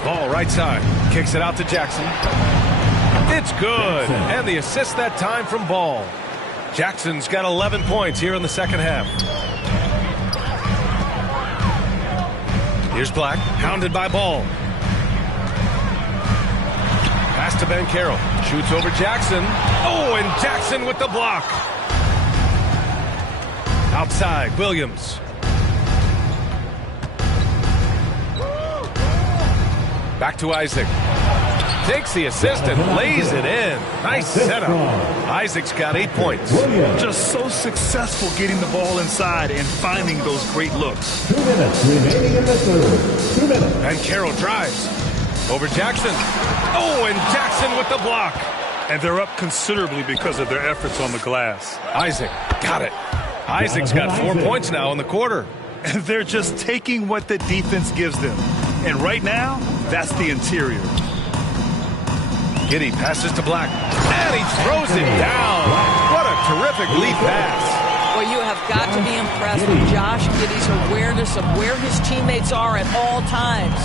Ball right side. Kicks it out to Jackson. It's good. And the assist that time from Ball. Jackson's got 11 points here in the second half. Here's Black, hounded by Ball. Pass to Banchero. Shoots over Jackson. Oh, and Jackson with the block. Outside, Williams. Back to Isaac. Takes the assist and lays it in. Nice setup. Isaac's got 8 points. Just so successful getting the ball inside and finding those great looks. 2 minutes remaining in the third. 2 minutes. Banchero drives. Over Jackson. Oh, and Jackson with the block. And they're up considerably because of their efforts on the glass. Isaac got it. Isaac's got 4 points now in the quarter. And they're just taking what the defense gives them. And right now, that's the interior. Giddey passes to Black. And he throws it down. What a terrific lead pass. Well, you have got to be impressed with Josh Giddey's awareness of where his teammates are at all times.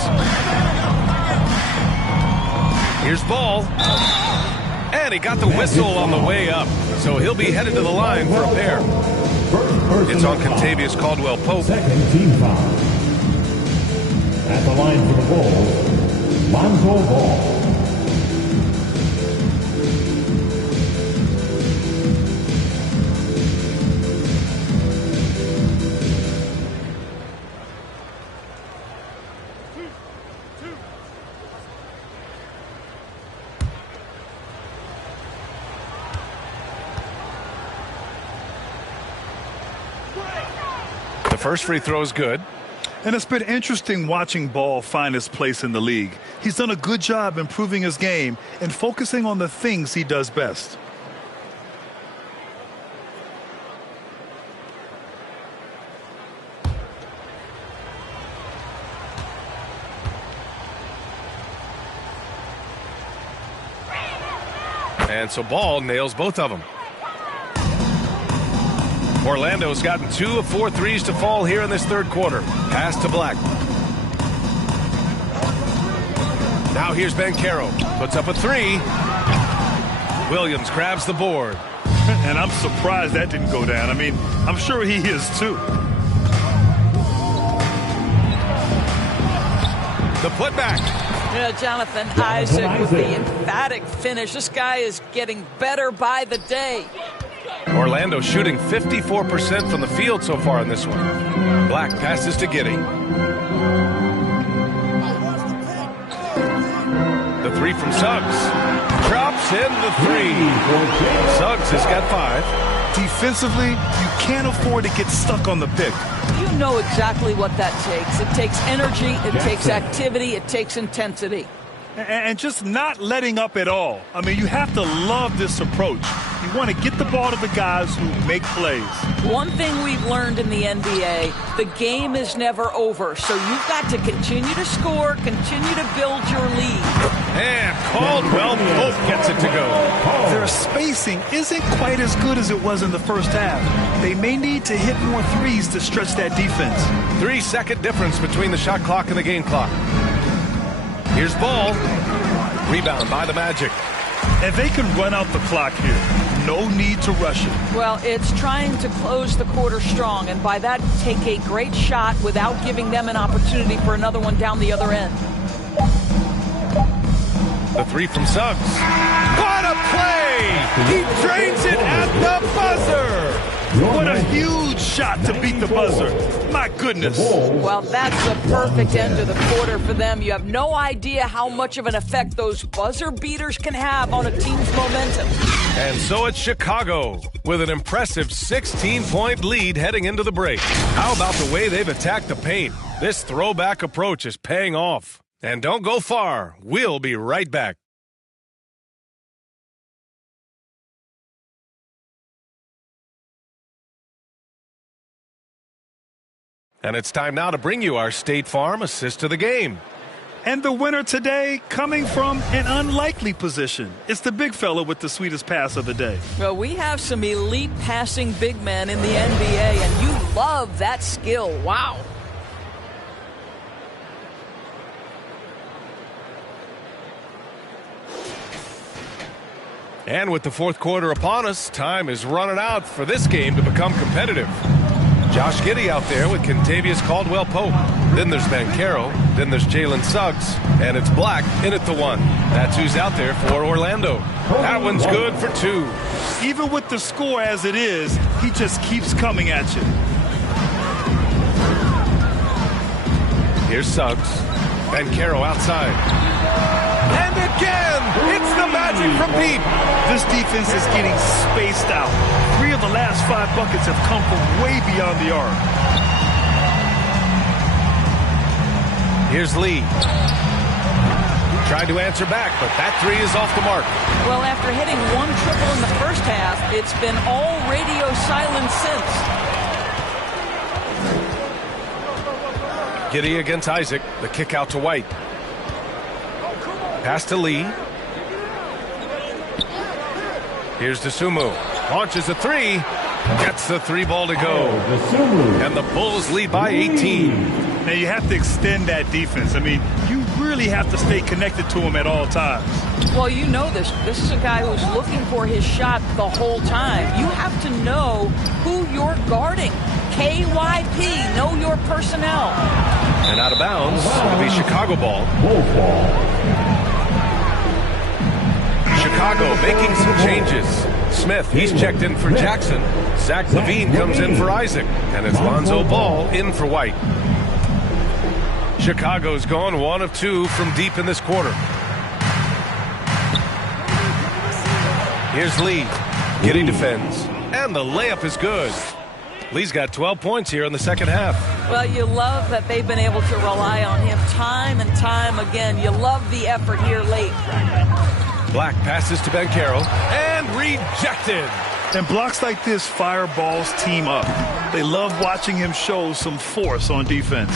Here's Ball. And he got the whistle on the way up. So he'll be headed to the line for a pair. It's on Kentavious Caldwell-Pope. Second team foul. At the line for the Bulls, Lonzo Ball. The first free throw is good. And it's been interesting watching Ball find his place in the league. He's done a good job improving his game and focusing on the things he does best. And so Ball nails both of them. Orlando's gotten 2 of 4 threes to fall here in this third quarter. Pass to Black. Now here's Banchero. Puts up a 3. Williams grabs the board. And I'm surprised that didn't go down. I mean, I'm sure he is too. The putback. Yeah, Jonathan Isaac with the emphatic finish. This guy is getting better by the day. Orlando shooting 54% from the field so far in this one. Black passes to Giddey. The 3 from Suggs. Drops in the 3. Suggs has got 5. Defensively, you can't afford to get stuck on the pick. You know exactly what that takes. It takes energy, it takes activity, it takes intensity. And just not letting up at all. I mean, you have to love this approach. You want to get the ball to the guys who make plays. One thing we've learned in the NBA, the game is never over. So you've got to continue to score, continue to build your lead. And Caldwell-Pope gets it to go. Their spacing isn't quite as good as it was in the first half. They may need to hit more threes to stretch that defense. 3-second difference between the shot clock and the game clock. Here's Ball. Rebound by the Magic. And they can run out the clock here. No need to rush it. Well, it's trying to close the quarter strong, and by that, take a great shot without giving them an opportunity for another one down the other end. The three from Suggs. What a play! He drains it at the buzzer! What a huge shot to beat the buzzer. My goodness. Well, that's a perfect end to the quarter for them. You have no idea how much of an effect those buzzer beaters can have on a team's momentum. And so it's Chicago with an impressive 16-point lead heading into the break. How about the way they've attacked the paint? This throwback approach is paying off. And don't go far. We'll be right back. And it's time now to bring you our State Farm assist to the game. And the winner today coming from an unlikely position. It's the big fella with the sweetest pass of the day. Well, we have some elite passing big men in the NBA, and you love that skill. Wow. And with the fourth quarter upon us, time is running out for this game to become competitive. Josh Giddey out there with Kentavious Caldwell-Pope. Then there's Banchero. Then there's Jalen Suggs. And it's Black in at the one. That's who's out there for Orlando. That one's good for two. Even with the score as it is, he just keeps coming at you. Here's Suggs. Banchero outside. And again, it's the Magic from deep. This defense is getting spaced out. 3 of the last 5 buckets have come from way beyond the arc. Here's Lee. Tried to answer back, but that three is off the mark. Well, after hitting 1 triple in the first half, it's been all radio silence since. Giddey against Isaac. The kick out to White. Pass to Lee. Here's Dosunmu. Launches a three. Gets the 3 ball to go. And the Bulls lead by 18. Now you have to extend that defense. I mean, you really have to stay connected to him at all times. Well, you know this. This is a guy who's looking for his shot the whole time. You have to know who you're guarding. KYP, know your personnel. And out of bounds, it'll be Chicago ball. Chicago making some changes. Smith, he's checked in for Jackson. Zach LaVine comes in for Isaac. And it's Lonzo Ball in for White. Chicago's gone 1 of 2 from deep in this quarter. Here's Lee. Giddey defends. And the layup is good. Lee's got 12 points here in the second half. Well, you love that they've been able to rely on him time and time again. You love the effort here late. Black passes to Banchero and rejected. And blocks like this fire Ball's team up. They love watching him show some force on defense.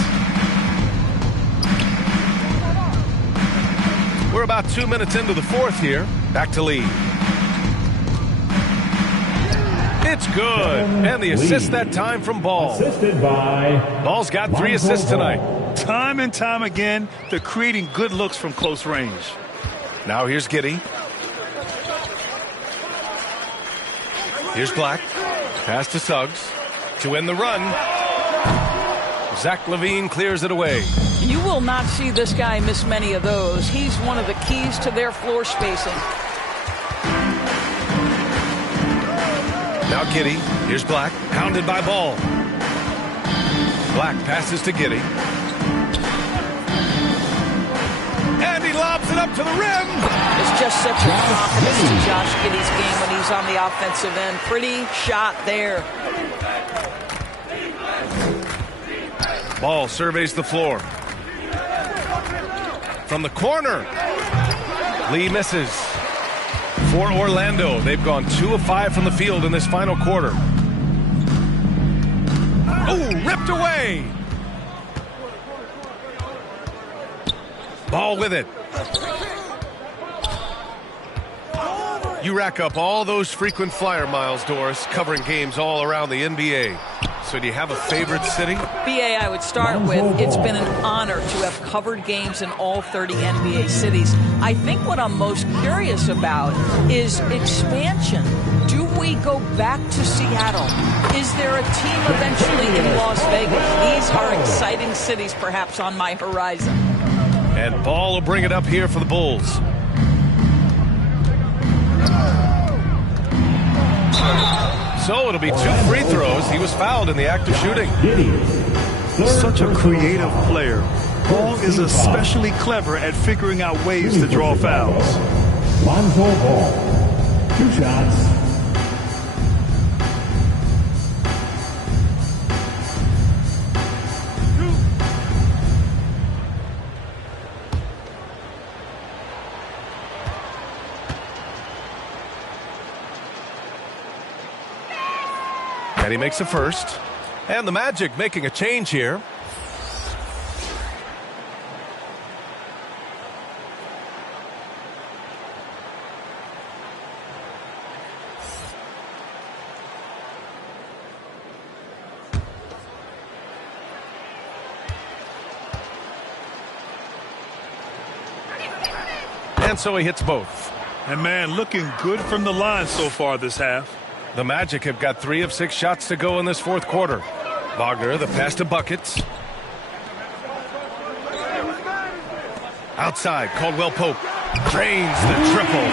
We're about 2 minutes into the fourth here. Back to Lee. It's good. And the assist that time from Ball. Assisted by Ball's got 3 assists tonight. Time and time again, they're creating good looks from close range. Now here's Giddey. Here's Black. Pass to Suggs. To end the run. Zach LaVine clears it away. You will not see this guy miss many of those. He's one of the keys to their floor spacing. Now Giddey. Here's Black. Pounded by Ball. Black passes to Giddey. And he lobs it up to the rim. It's just such a confidence to Josh Giddey's game when he's on the offensive end. Pretty shot there. Ball surveys the floor. From the corner. Lee misses. For Orlando, they've gone 2 of 5 from the field in this final quarter. Oh, ripped away. Ball with it. You rack up all those frequent flyer miles, Doris, covering games all around the NBA. So do you have a favorite city? BA, I would start with, it's been an honor to have covered games in all 30 NBA cities. I think what I'm most curious about is expansion. Do we go back to Seattle? Is there a team eventually in Las Vegas? These are exciting cities perhaps on my horizon. And Ball will bring it up here for the Bulls. So it'll be 2 free throws. He was fouled in the act of shooting. Such a creative player. Ball is especially clever at figuring out ways to draw fouls. Lonzo Ball. 2 shots. And he makes a first. And the Magic making a change here. And so he hits both. And man, looking good from the line so far this half. The Magic have got 3 of 6 shots to go in this fourth quarter. Wagner, the pass to Buckets. Outside, Caldwell Pope drains the triple.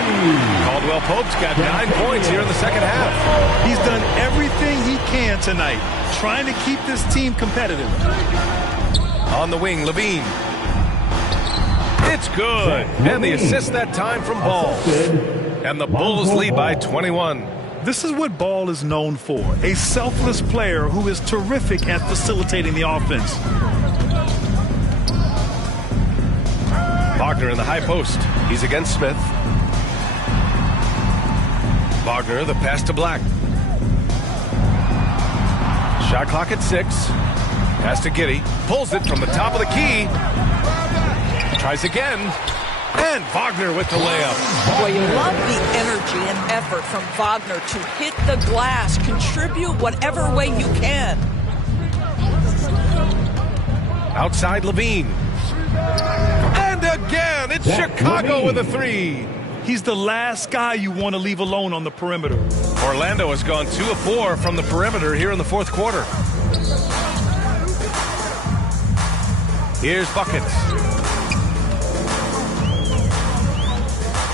Caldwell Pope's got 9 points here in the second half. He's done everything he can tonight, trying to keep this team competitive. On the wing, Levine. It's good. And the assist that time from Ball. And the Bulls lead by 21. This is what Ball is known for, a selfless player who is terrific at facilitating the offense. Wagner in the high post. He's against Smith. Wagner, the pass to Black. Shot clock at 6. Pass to Giddey. Pulls it from the top of the key. Tries again. And Wagner with the layup. Boy, you love the energy and effort from Wagner to hit the glass, contribute whatever way you can. Outside Levine. And again, it's Chicago with a 3. He's the last guy you want to leave alone on the perimeter. Orlando has gone 2 of 4 from the perimeter here in the fourth quarter. Here's Buckets.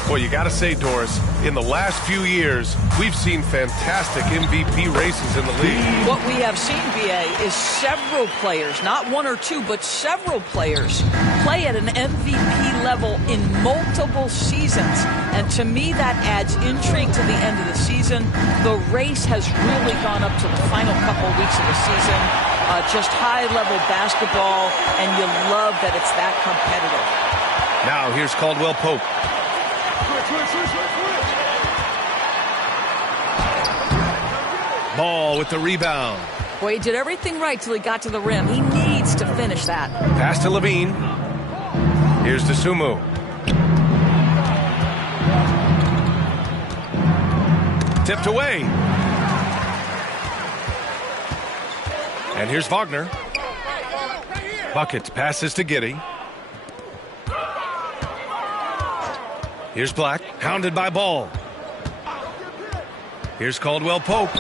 Well, you got to say, Doris, in the last few years, we've seen fantastic MVP races in the league. What we have seen, BA, is several players, not 1 or 2, but several players, play at an MVP level in multiple seasons. And to me, that adds intrigue to the end of the season. The race has really gone up to the final couple weeks of the season. Just high-level basketball, and you love that it's that competitive. Now, here's Caldwell Pope. Ball with the rebound. Boy, he did everything right till he got to the rim. He needs to finish that. Pass to Levine. Here's Dosunmu. Tipped away. And here's Wagner. Buckets passes to Giddey. Here's Black, hounded by Ball. Here's Caldwell Pope,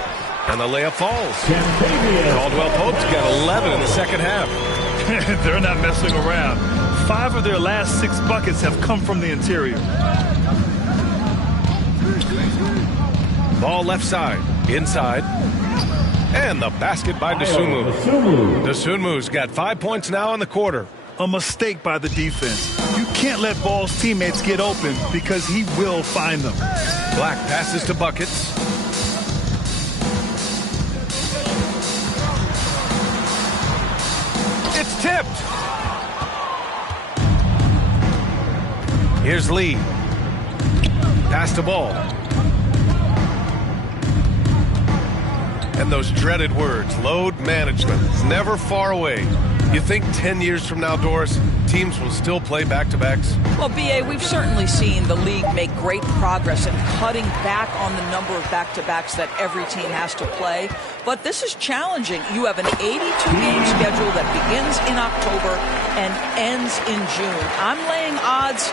and the layup falls. Caldwell Pope's got 11 in the second half. They're not messing around. 5 of their last 6 buckets have come from the interior. Ball left side, inside. And the basket by Dosunmu. Dosunmu's got 5 points now in the quarter. A mistake by the defense. You can't let Ball's teammates get open because he will find them. Black passes to Buckets. It's tipped. Here's Lee. Pass to Ball. And those dreaded words, load management, is never far away. You think 10 years from now, Doris, teams will still play back-to-backs? Well, B.A., we've certainly seen the league make great progress in cutting back on the number of back-to-backs that every team has to play. But this is challenging. You have an 82-game schedule that begins in October and ends in June. I'm laying odds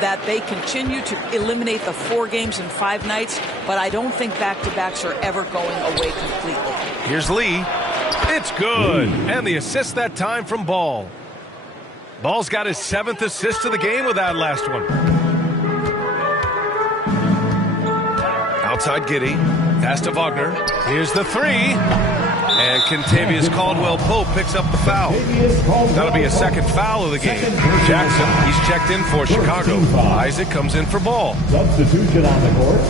that they continue to eliminate the 4 games in 5 nights, but I don't think back-to-backs are ever going away completely. Here's Lee. It's good. And the assist that time from Ball. Ball's got his 7th assist of the game with that last one. Outside Giddey. Pass to Wagner. Here's the 3. And Kentavious Caldwell-Pope picks up the foul. That'll be a second foul of the game. Jackson, he's checked in for Chicago. Isaac comes in for Ball. Substitution on the court.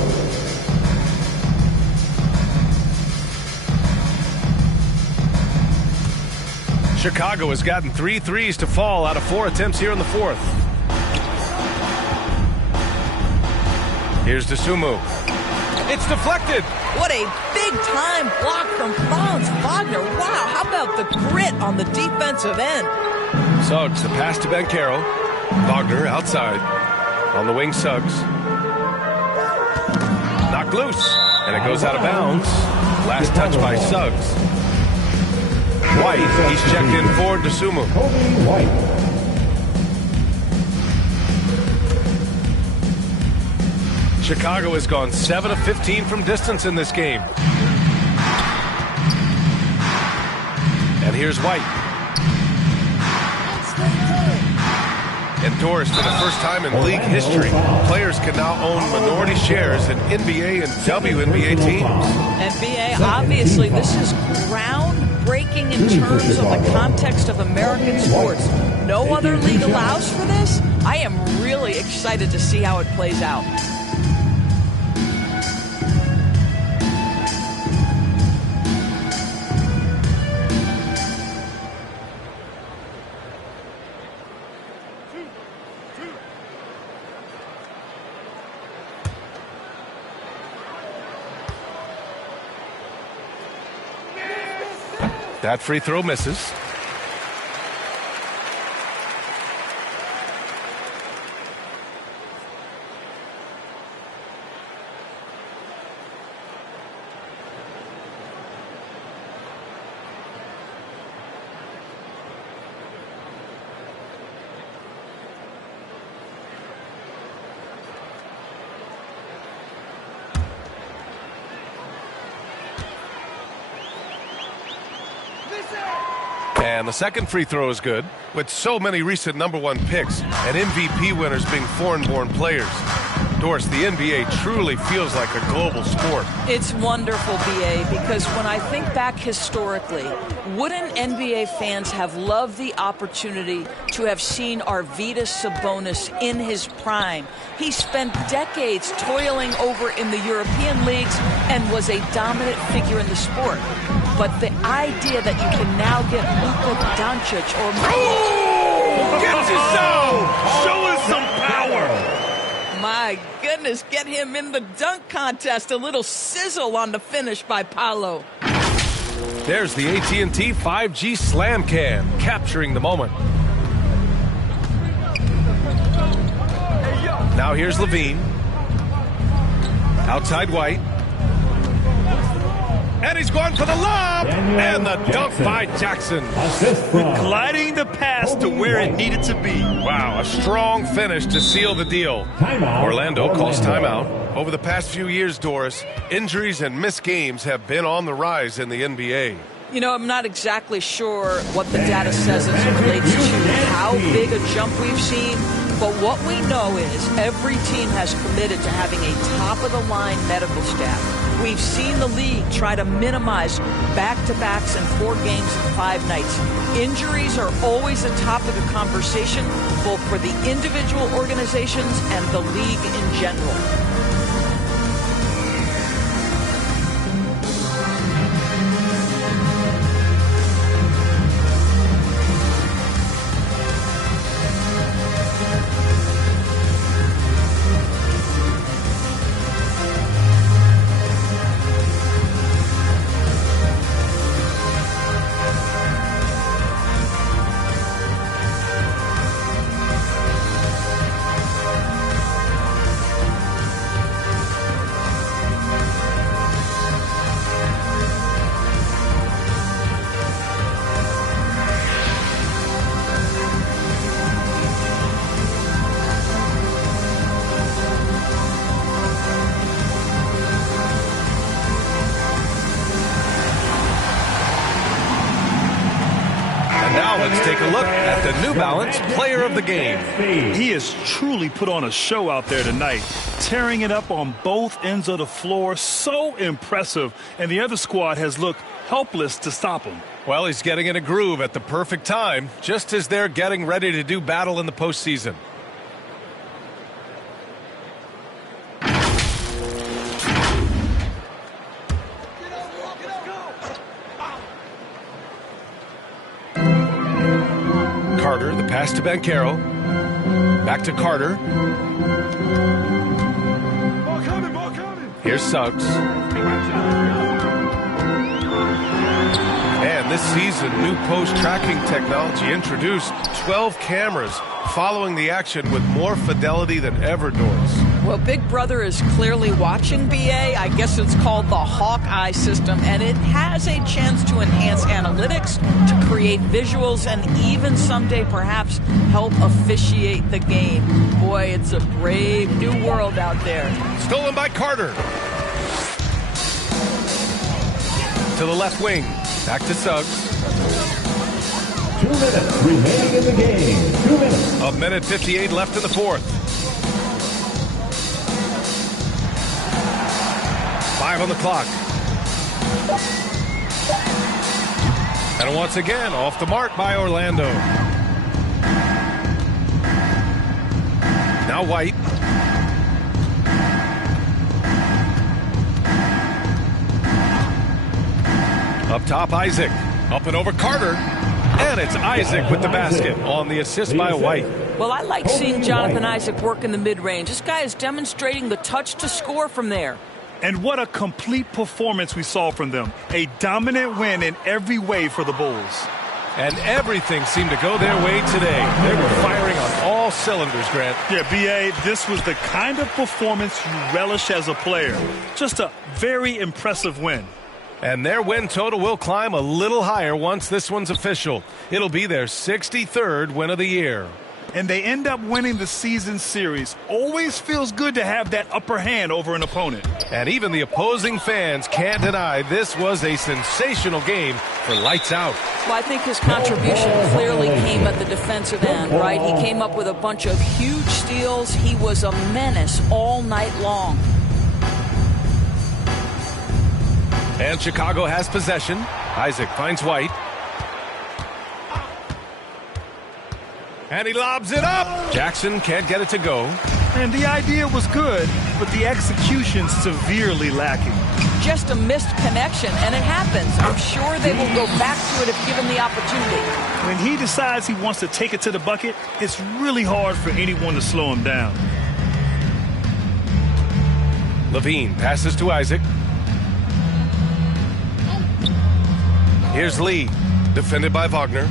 Chicago has gotten 3 threes to fall out of 4 attempts here in the 4th. Here's Dosunmu. It's deflected. What a big-time block from Franz Wagner. Wow, how about the grit on the defensive end? Suggs, the pass to Banchero. Wagner outside. On the wing, Suggs. Knocked loose. And it goes out of bounds. Last touch by Suggs. White, he's checked in for Dosunmu. Chicago has gone 7 of 15 from distance in this game. And here's White. And Doris, for the first time in league history, players can now own minority shares in NBA and WNBA teams. And BA, obviously, this is groundbreaking in terms of the context of American sports. No other league allows for this. I am really excited to see how it plays out. That free throw misses. And the second free throw is good. With so many recent #1 picks and MVP winners being foreign-born players, Doris, the NBA truly feels like a global sport. It's wonderful, BA, because when I think back historically, wouldn't NBA fans have loved the opportunity to have seen Arvydas Sabonis in his prime? He spent decades toiling over in the European leagues and was a dominant figure in the sport. But the idea that you can now get Luka Doncic or... Oh! Get us out! Show us some power! My goodness, get him in the dunk contest. A little sizzle on the finish by Paolo. There's the AT&T 5G Slam Cam, capturing the moment. Now here's Levine. Outside White. And he's going for the lob! And the dunk by Jackson. Gliding the pass to where it needed to be. Wow, a strong finish to seal the deal. Orlando calls timeout. Over the past few years, Doris, injuries and missed games have been on the rise in the NBA. You know, I'm not exactly sure what the data says as it relates to how big a jump we've seen, but what we know is every team has committed to having a top-of-the-line medical staff. We've seen the league try to minimize back-to-backs and 4 games in 5 nights. Injuries are always a topic of conversation, both for the individual organizations and the league in general. Now let's take a look at the New Balance Player of the Game. He has truly put on a show out there tonight, tearing it up on both ends of the floor. So impressive, and the other squad has looked helpless to stop him. Well, he's getting in a groove at the perfect time, just as they're getting ready to do battle in the postseason. Carter, the pass to Banchero. Back to Carter. Here's Suggs. And this season, new post-tracking technology introduced 12 cameras following the action with more fidelity than ever, Doris. Well, Big Brother is clearly watching, BA. I guess it's called the Hawkeye system, and it has a chance to enhance analytics, to create visuals, and even someday perhaps help officiate the game. Boy, it's a brave new world out there. Stolen by Carter. To the left wing. Back to Suggs. 2 minutes remaining in the game. 2 minutes. A minute 58 left in the fourth. 5 on the clock. And once again, off the mark by Orlando. Now White. Up top, Isaac. Up and over Carter. And it's Isaac with the basket on the assist by White. Well, I like seeing Jonathan Isaac work in the mid-range. This guy is demonstrating the touch to score from there. And what a complete performance we saw from them. A dominant win in every way for the Bulls. And everything seemed to go their way today. They were firing on all cylinders, Grant. Yeah, B.A., this was the kind of performance you relish as a player. Just a very impressive win. And their win total will climb a little higher once this one's official. It'll be their 63rd win of the year. And they end up winning the season series. Always feels good to have that upper hand over an opponent. And even the opposing fans can't deny this was a sensational game for Lights Out. Well, I think his contribution clearly came at the defensive end, right? He came up with a bunch of huge steals. He was a menace all night long. And Chicago has possession. Isaac finds White. And he lobs it up. Jackson can't get it to go. And the idea was good, but the execution severely lacking. Just a missed connection, and it happens. I'm sure they will go back to it if given the opportunity. When he decides he wants to take it to the bucket, it's really hard for anyone to slow him down. Levine passes to Isaac. Here's Lee, defended by Wagner.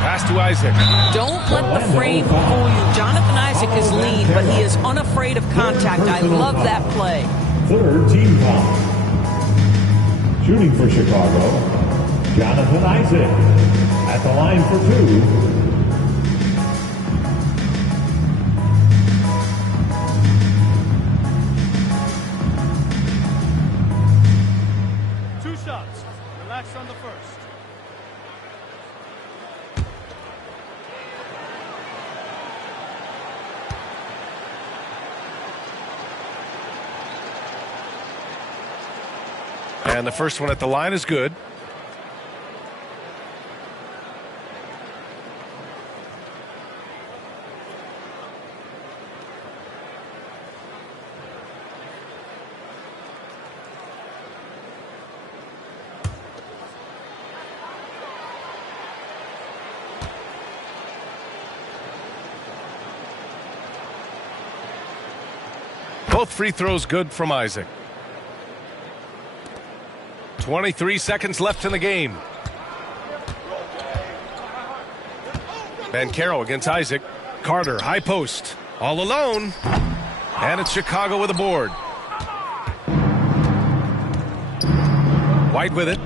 Pass to Isaac. Don't let the frame fool you. Jonathan Isaac is lean, but he is unafraid of contact. I love that play. Third team foul. Shooting for Chicago, Jonathan Isaac. At the line for 2 shots. Relax on the first. And the first one at the line is good. Both free throws good from Isaac. 23 seconds left in the game. Banchero against Isaac. Carter, high post. All alone. And it's Chicago with a board. White with it.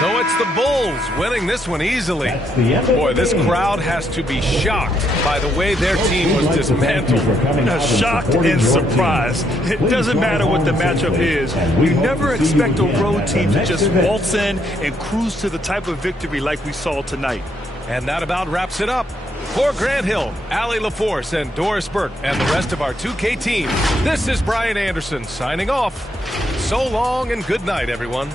So it's the Bulls Bulls winning this one easily. the end of Boy, the this game. crowd has to be shocked by the way their team was dismantled. Shocked and surprised. It doesn't matter what the matchup is. We never expect a road team to just waltz in and cruise to the type of victory like we saw tonight. And that about wraps it up. For Grant Hill, Allie LaForce, and Doris Burke, and the rest of our 2K team, this is Brian Anderson signing off. So long and good night, everyone.